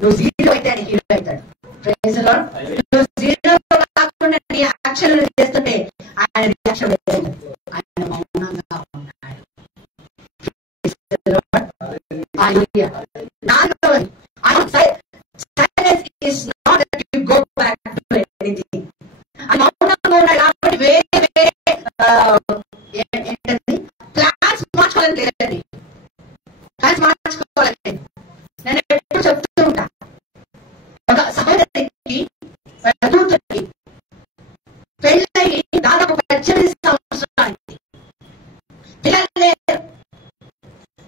నువ్వు జీరో అయితే ఆయన హీరో అవుతాడు. Praise the Lord. నువ్వు జీరో కాకుండా నీ యాక్షన్లు చేస్తుంటే ఆయన రియాక్షన్ లేదు. ఆయన మౌనంగా ఉన్నాడు. Praise the lord. హల్లెలూయా. నాలుగవది, silence is not that you go back to anything. ఆయన మౌనంగా ఉన్నాడు కాబట్టి వేరే ఏంటండి ప్లాన్స్ మార్చుకోవాలని లేదండి. ప్లాన్స్ మార్చుకోవాలండి. నేను ఎప్పుడు చెప్తూ ఉంటా, ఒక సహోదరికి వాళ్ళ కూతురికి పెళ్ళయి దాదాపు 18 సంవత్సరాలకి పిల్లలు లేరు.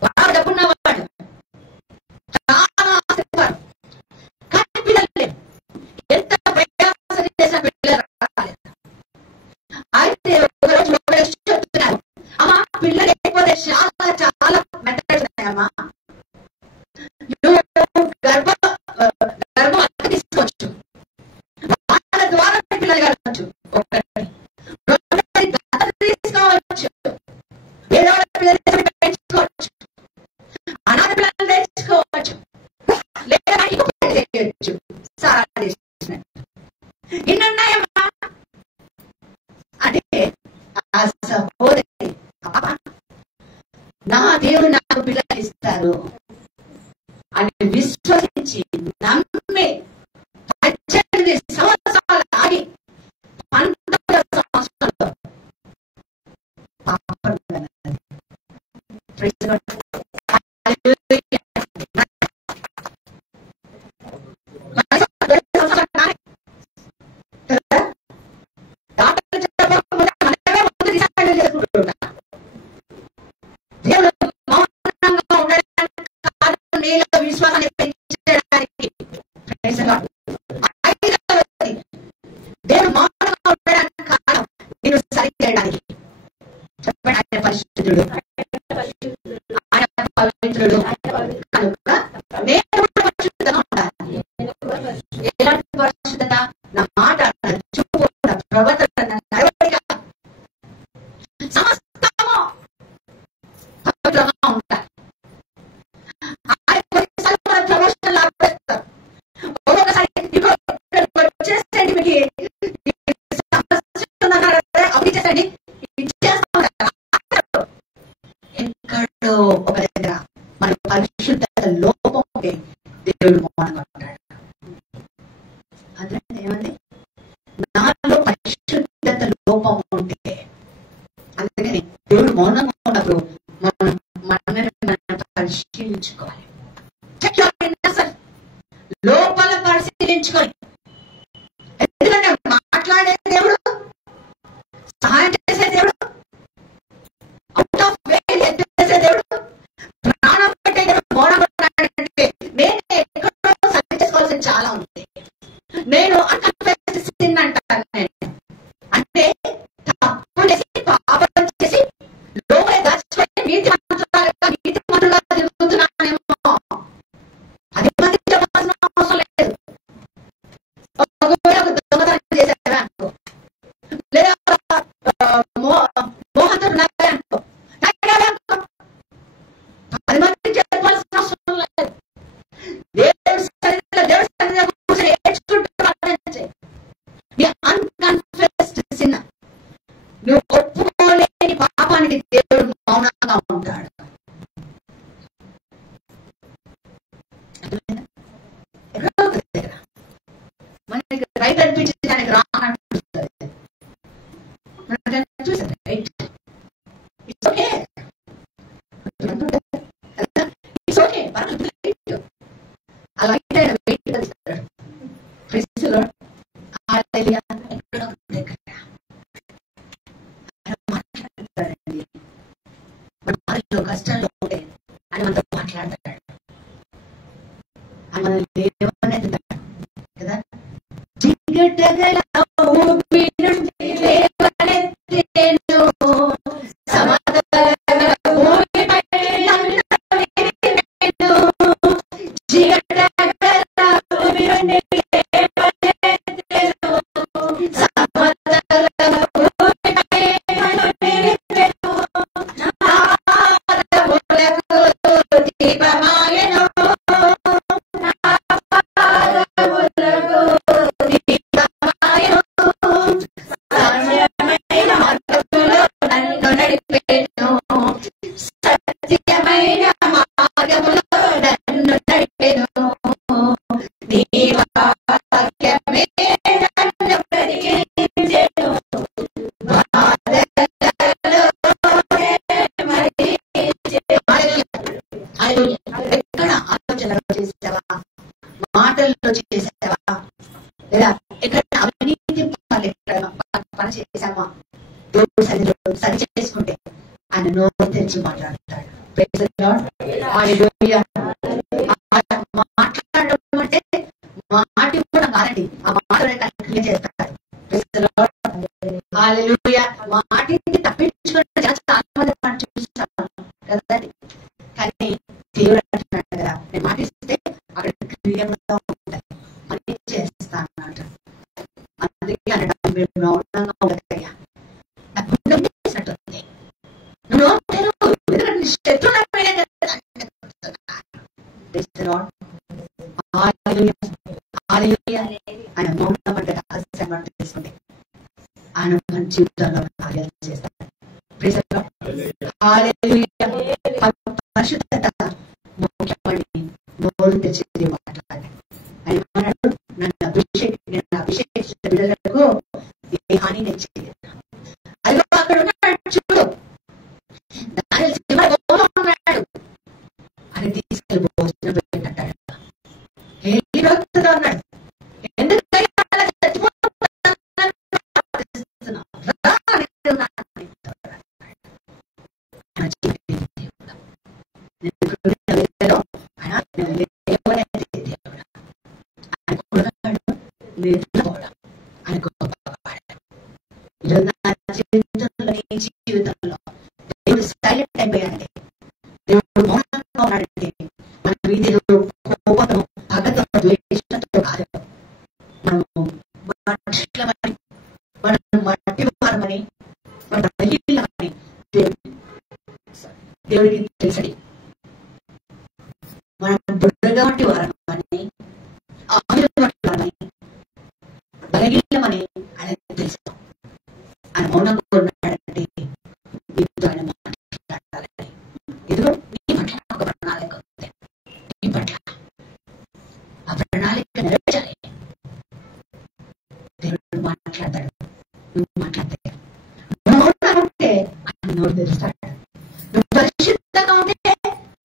బాగా డబ్బున్నవాడు, చాలా ఆశపడ్డాడు. కానీ పిల్లలు లేరు. ఎంత ప్రయాసం చేసిన పిల్లలు రాలేదు. అయితే ఒకరోజు ఒక చెప్తున్నారు, అమ్మా పిల్లలు లేకపోతే చాలా చాలా మెథడ్స్ ఉన్నాయమ్మా. నువ్వు గర్భం అక్క తీసుకోవచ్చు, వాళ్ళ ద్వారా పిల్లలు కలవచ్చు. ఒకటి రెండోది దత్తత తీసుకోవచ్చు, వేరే వాళ్ళ పిల్లలు పెంచుకోవచ్చు, అనాథ పిల్లలు తెచ్చుకోవచ్చు, లేదా ఇంకో పెళ్లి చేయొచ్చు. సారా చేసినట్టు ఇన్నున్నాయమ్మా. అదే ఆ సహోదరి నా దేవుడు నాకు పిల్లలు ఇస్తారు అని విశ్వసించి నమ్మి 18 సంవత్సరాలు ఆగి 19వ సంవత్సరంలో పాపం కన్నది. Praise the lord. హల్లెలూయా. దేవుడు మౌనంగా ఉండడానికి కారణం నీలో విశ్వాసాన్ని పెంచడానికి. Praise the lord. ఐదవది, దేవుడు మౌనంగా ఉండడానికి కారణం నేను సరి చేయడానికి. చెప్పండి, ఆయన పరిశుద్ధుడు, ఆయన పవిత్రుడు కనుక నేను కూడా పరిశుద్ధంగా ఉండాలి. ఎలాంటి పరిశుద్ధత? నా మాట, నా చూపు, నా ప్రవర్తన, నా నడవడిక సమస్తము పవిత్రంగా ఏమంది? నాలో పరిశుద్ధత లోపం ఉంటే, అందుకని దేవుడు మౌనంగా ఉన్నప్పుడు మనల్ని మనం పరిశీలించుకోవాలి. లోపల పరిశీలించుకోవాలి. ఎందుకంటే మాట్లాడే దేవుడు, సహాయం చేసే దేవుడు, అవుట్ ఆఫ్ వే చేసే దేవుడు, ప్రాణం పెట్టే దేవుడు మౌనం అంటే నేను ఎక్కడో సరి చేసుకోవాల్సింది చాలా ఉంది. నేను అన్కన్ఫెస్డ్ సిన్ అంటాను. నేను అంటే తప్పు చేసి పాపం చేసి లోపల దాచిపెట్టి నీతి మంత్రులుగా తిరుగుతున్నానేమో. అది మంది చెప్పాల్సిన అవసరం లేదు. ఒకవేళ దొంగతనం చేశారా అనుకో, లేదా మోహంతో ఉన్నారా అనుకో, అది మంది చెప్పాల్సిన అవసరం లేదు. దేవుడు సన్నిధిలో కూర్చొని ఏడ్చుకుంటూ అన్కన్ఫెస్డ్ సిన్, నువ్వు ఒప్పుకోలేని పాపానికి దేవుడు మౌనంగా ఉంటాడు. మనకి రైట్ అనిపించింది, దానికి రాంగ్ అనిపిస్తుంది. చూసారు right, it's okay, it's okay. అలా అయితే వెయిట్ కలుస్తాడు. ప్రెస్లో ఎక్కడో దగ్గర మాట్లాడతాడండి. మన బాధలో కష్టంలో ఉంటే ఆయన మనతో మాట్లాడతాడు. ఆయన మనల్ని లేవనెత్తుతాడు కదా. చిగటగల ఊపి నుండి లేవనెత్తెను, సమతల భూమిపై నన్ను నిలిపెను. చిగటగల ఊపి నుండి లేవనెత్తెను, సమతల భూమిపై నన్ను నిలిపెను. నా పాదములకు దీపమాయెను, నా పాదములకు దీపమాయెను. సత్యమైన మార్గములో నన్ను నడిపెను, సత్యమైన మార్గములో నన్ను నడిపెను. నీ వాక్యమే నన్ను బ్రతికించెను, బాధలలో నెమ్మదించెను. ఎక్కడ ఆలోచనలో చేసావా, మాటల్లో చేసావా, లేదా ఎక్కడ అవినీతి పని చేసామా? దేవుడు సరి చేసుకుంటే ఆయన నోరు తెరిచి మాట్లాడతాడు. ప్రైజ్ ది లార్డ్, హల్లెలూయా. మాట్లాడడం అంటే మాట కూడా కాదండి, ఆ మాటనే క్రియ చేస్తాడు. ప్రైజ్ ది లార్డ్, హల్లెలూయా. మాటిని తప్పించుకుంటే చాలా మంది మనం చూస్తాం కదండి. కానీ దేవుడు అంటున్నాడు కదా, నేను మాటిస్తే అక్కడ క్రియంగా ఉంటాయి, మళ్ళీ చేస్తాను అంటాడు. అందుకే అనడం మీరు మౌనంగా ఉండదయ్యా, నా గుండె చేసినట్టుంది. నువ్వు ఎందుకంటే శత్రువులు ఆయన మౌనం అంటే రహస్యం అంటే తెలుసుకోండి. ఆయన మన జీవితంలో కార్యాలు చేస్తాడు. పరిశుద్ధత ముఖ్యమని నోరు తెచ్చి మాట్లాడాలి. ఆయన నన్ను అభిషేకించిన బిడ్డలకు ఏ హాని నేను చేయలేదు. అది అక్కడ ఉన్నాడు చూడు, దాని ఉన్నాడు, అని తీసుకెళ్ళి భోజనం పెట్టాడు. ఉన్నాడు. జీవితంలో దేవుడు సైలెంట్ అయిపోయాడండి. దేవుడు మౌనంగా ఉన్నాడంటే మన వీధిలో కోపం, పగతో, ద్వేషంతో కాదు. మనము మనుషులమని, మనం మట్టి వారమని, మన బలహీనమని దేవుడికి తెలుసడి. మనం బుర్రగా వంటి వారమని, ఆయుధం వంటి వారమని, బలహీనమని ఆయన తెలుసు. ఆయన మౌనంగా ఉన్నాడంటే మీతో ఆయన మాట్లాడాలని. ఎదుగు నీ పట్ల ఒక ప్రణాళిక ఉంది. నీ పట్ల ఆ ప్రణాళిక నెరవేర్చాలి. దేవుడు మాట్లాడతాడు. నువ్వు మాట్లాడితే, నువ్వు మౌనంగా ఉంటే ఆయన నోరు తెరుస్తాడు. నువ్వు పరిశుద్ధంగా ఉంటే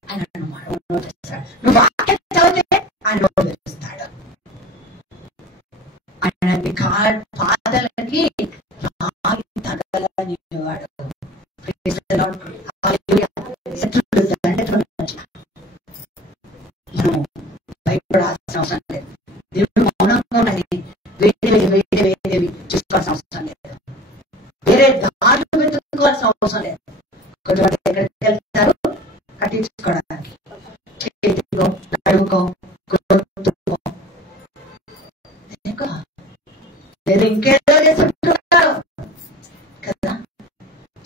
ఆయన నోరు తెరుస్తాడు. నువ్వు వాక్యం చదివితే ఆయన నోరు తెరుస్తాడు. ఆయన పాదాలకి రాగి తగలనివాడు. శత్రువులు దండెత్తుకొని వచ్చిన మనం భయపడాల్సిన అవసరం లేదు. దేవుడు మౌనంగా ఉన్నది వేరేవి చూసుకోవాల్సిన అవసరం లేదు. వేరే దారులు వెతుక్కోవాల్సిన అవసరం లేదు. కొంతమంది ఎక్కడికి వెళ్తారు కట్టించుకోవడానికి, చేతికో నడుముకో గొంతుకో లేదు ఇంకేదో చేస్తుంటారు కదా.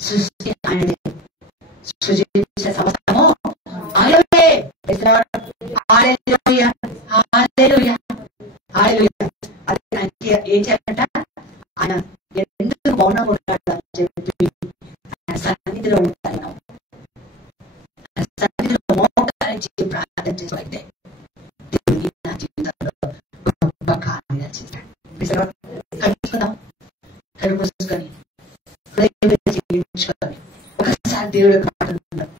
సృష్టి ఆయనది, సృజించిన సమస్తము ఆయనదే. అది ఆయనకి ఏం చేయాలంట, ఆయన ఎందుకు మౌనంగా ఉంటాడు అని చెప్పి ఆయన సన్నిధిలో ఉంటాను. ఆయన సన్నిధిలో మోకరించి ప్రార్థన చేస్తే దేవుని నా జీవితంలో గొప్ప కార్యాలు చేస్తాడు. కలుపుకుందాం, కలుపుకొని జీవించుకొని ఒకసారి దేవుడు మాట్లాడుతున్నాడు.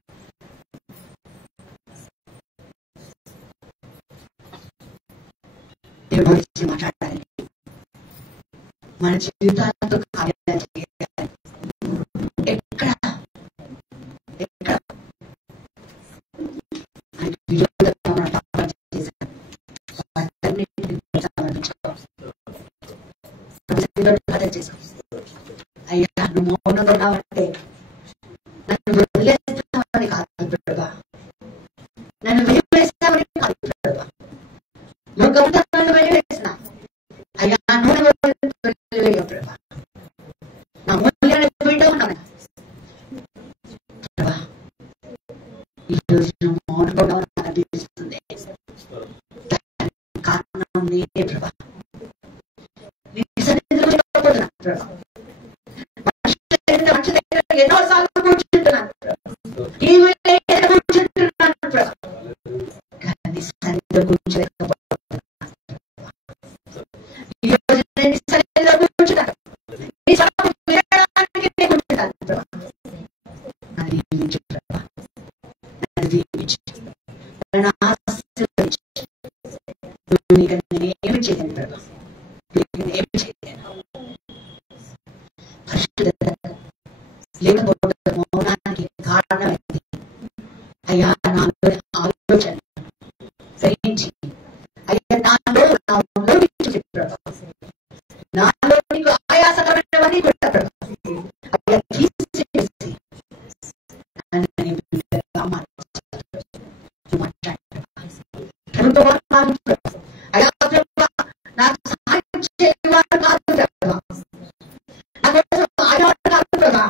దేవుడు గురించి మాట్లాడాలి, మన జీవితాలతో కార్యాలు చేయాలి. ఎక్కడ చేశాం. అయ్యా నువ్వు మౌనంగా ఉన్నావంటే నన్ను వదిలేస్తావని కాదు ప్రభా, నన్ను వెలివేస్తావని కాదు ప్రభా. లోకంతో నన్ను వెలివేసిన అయ్యా నువ్వు వెలివేయవు ప్రభా. నా మూల్యాన్ని బిడ్డ ఉన్నాను ప్రభా. ఈరోజు నువ్వు మౌనంగా ఉన్నావు అనిపిస్తుంది. కారణం నేనే ప్రభా. ఎన్నోసార్లు కూర్చుంటున్నాను కానీ సన్నిధిలో కూర్చోలేకపోతున్నాను. ఈ రోజు నేను సన్నిధిలో కూర్చున్నాను, నీ సభకు వినడానికి నేను కూర్చున్నాను ప్రభా. నన్ను దీవించు ప్రభా, నన్ను దీవించు, నన్ను ఆశీర్వదించు. నీకు నేనేమి చేయను ప్రభా, నీకు నేనేమి చేయను. పరిశుద్ధత లేకపోతే మౌనానికి కారణమైంది. అయ్యా నాలో ఆలోచన గ్రహించి, అయ్యా నాలో నాలో నీకు ఆయాసకరమైనవన్నీ కూడా అయ్యా తీసేసి అయ్యా నాకు సహాయం చేయవారు కాదు ప్రభా, నా కోసం ఆయాలు కాదు ప్రభా,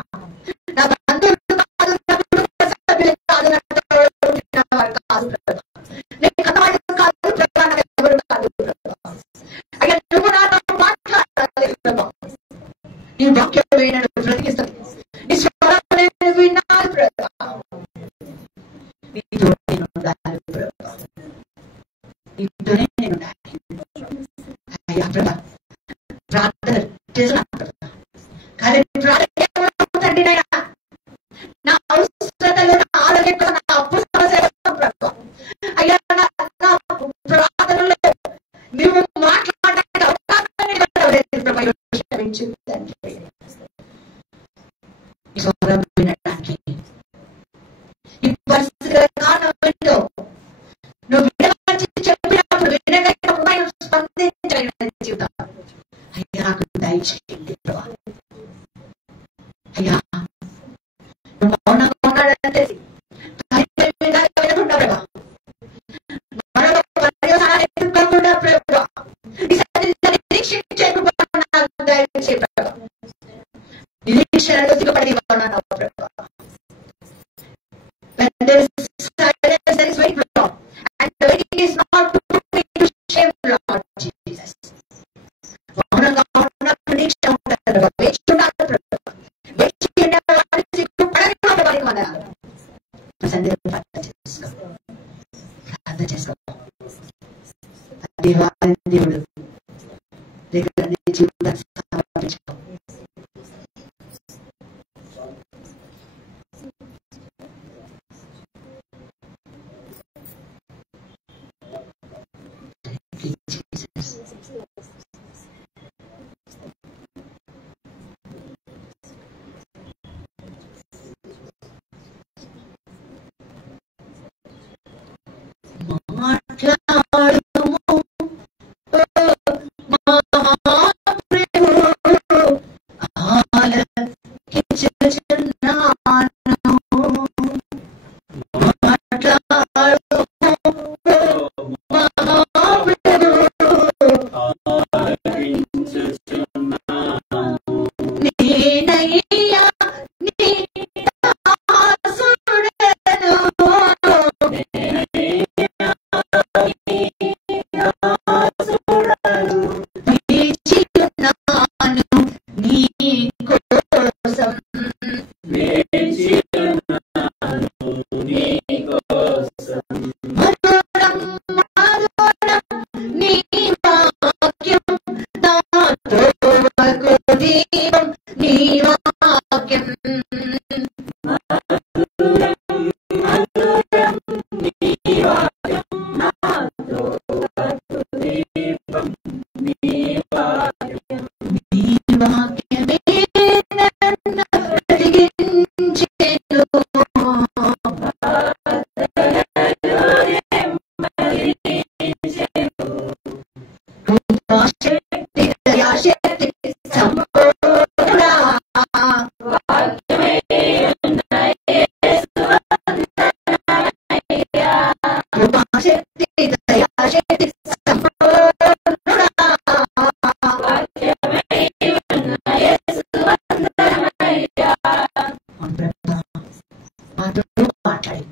నా బంధువులు కాదు, నా కుటుంబ సభ్యులు కాదు, నా కాదు ప్రభా, నేను కథవాడు కాదు ప్రభా, నాకు ఎవరు కాదు ప్రభా. అయ్యా నువ్వు నాతో మాట్లాడాలి ప్రభా. నీ వాక్యం నన్ను బ్రతికిస్తుంది, నీ స్వరం నేను వినాలి ప్రభా. నీతో నేను ఉండాలి ప్రభా, నీతోనే నేను ఉండాలి. అయ్యా ప్రభా ప్రార్థన చేస్తున్నా ప్రభా, కానీ తండ్రి నా అవసరతలు, నా ఆరోగ్యం, నా అప్పు సమస్య ప్రభా. అయ్యా నా ప్రార్థనలో నువ్వు మాట్లాడడానికి అవకాశాన్ని ప్రభా క్షమించు తండ్రి. స్వరం వినడానికి ఈ పరిస్థితుల కారణం ఏంటో నువ్వు వినవచ్చి చెప్పినప్పుడు వినగలిగినప్పుడు స్పందించగలిగిన జీవితం అయ్యా నాకు దయచేయండి ప్రభా. అయ్యా నువ్వు మౌనంగా ఉన్నాడంటే వినకుండా ప్రభా, మరొక పర్యవసానాలు ఎదుర్కోకుండా ప్రభా, నిరీక్షించే దయచే ప్రభా. నిరీక్షణలో దిగబడి ఉన్నాను ప్రభా. దేవుడు జీవితాన్ని సమర్పించుకో. మాట్లాడుము మహాప్రభు, ఆలకించుచున్నాను. మాట్లాడుము మహాప్రభు, నేనయ్యా నీ దాసుడను. వేచియున్నాను నీ కోసం. మధురం మధురం నీ వాక్యం, నాతో వరకు దీపం నీ వాక్యం. నీ వాక్యమే నన్ను బ్రతికించెను. కృపాశక్తి దయాశక్తి సంపూర్ణ. కృపాశక్తి దయాశక్తి సంపూర్ణ. మాతో మాట్లాడి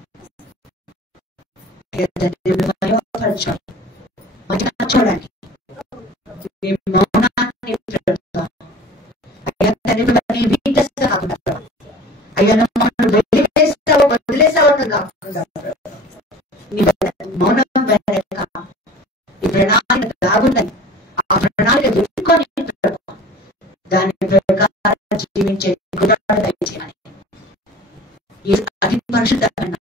మయోపరచాలి, మంచిగా చూడండి. మీ మౌనాన్ని పెడతాం. అయ్యా తండ్రి, నీ వీటస్గా కాకుండా అయ్యా మమ్మల్ని వదిలేస్తావు కాకుండా నీ మౌనం వెనక ఈ ప్రణాళిక దాగుందని ఆ ప్రణాళిక వెతుక్కొని దాని ప్రకారం జీవించే గుణాలు దయచేయాలి. ఈ అతి పరిశుద్ధమైన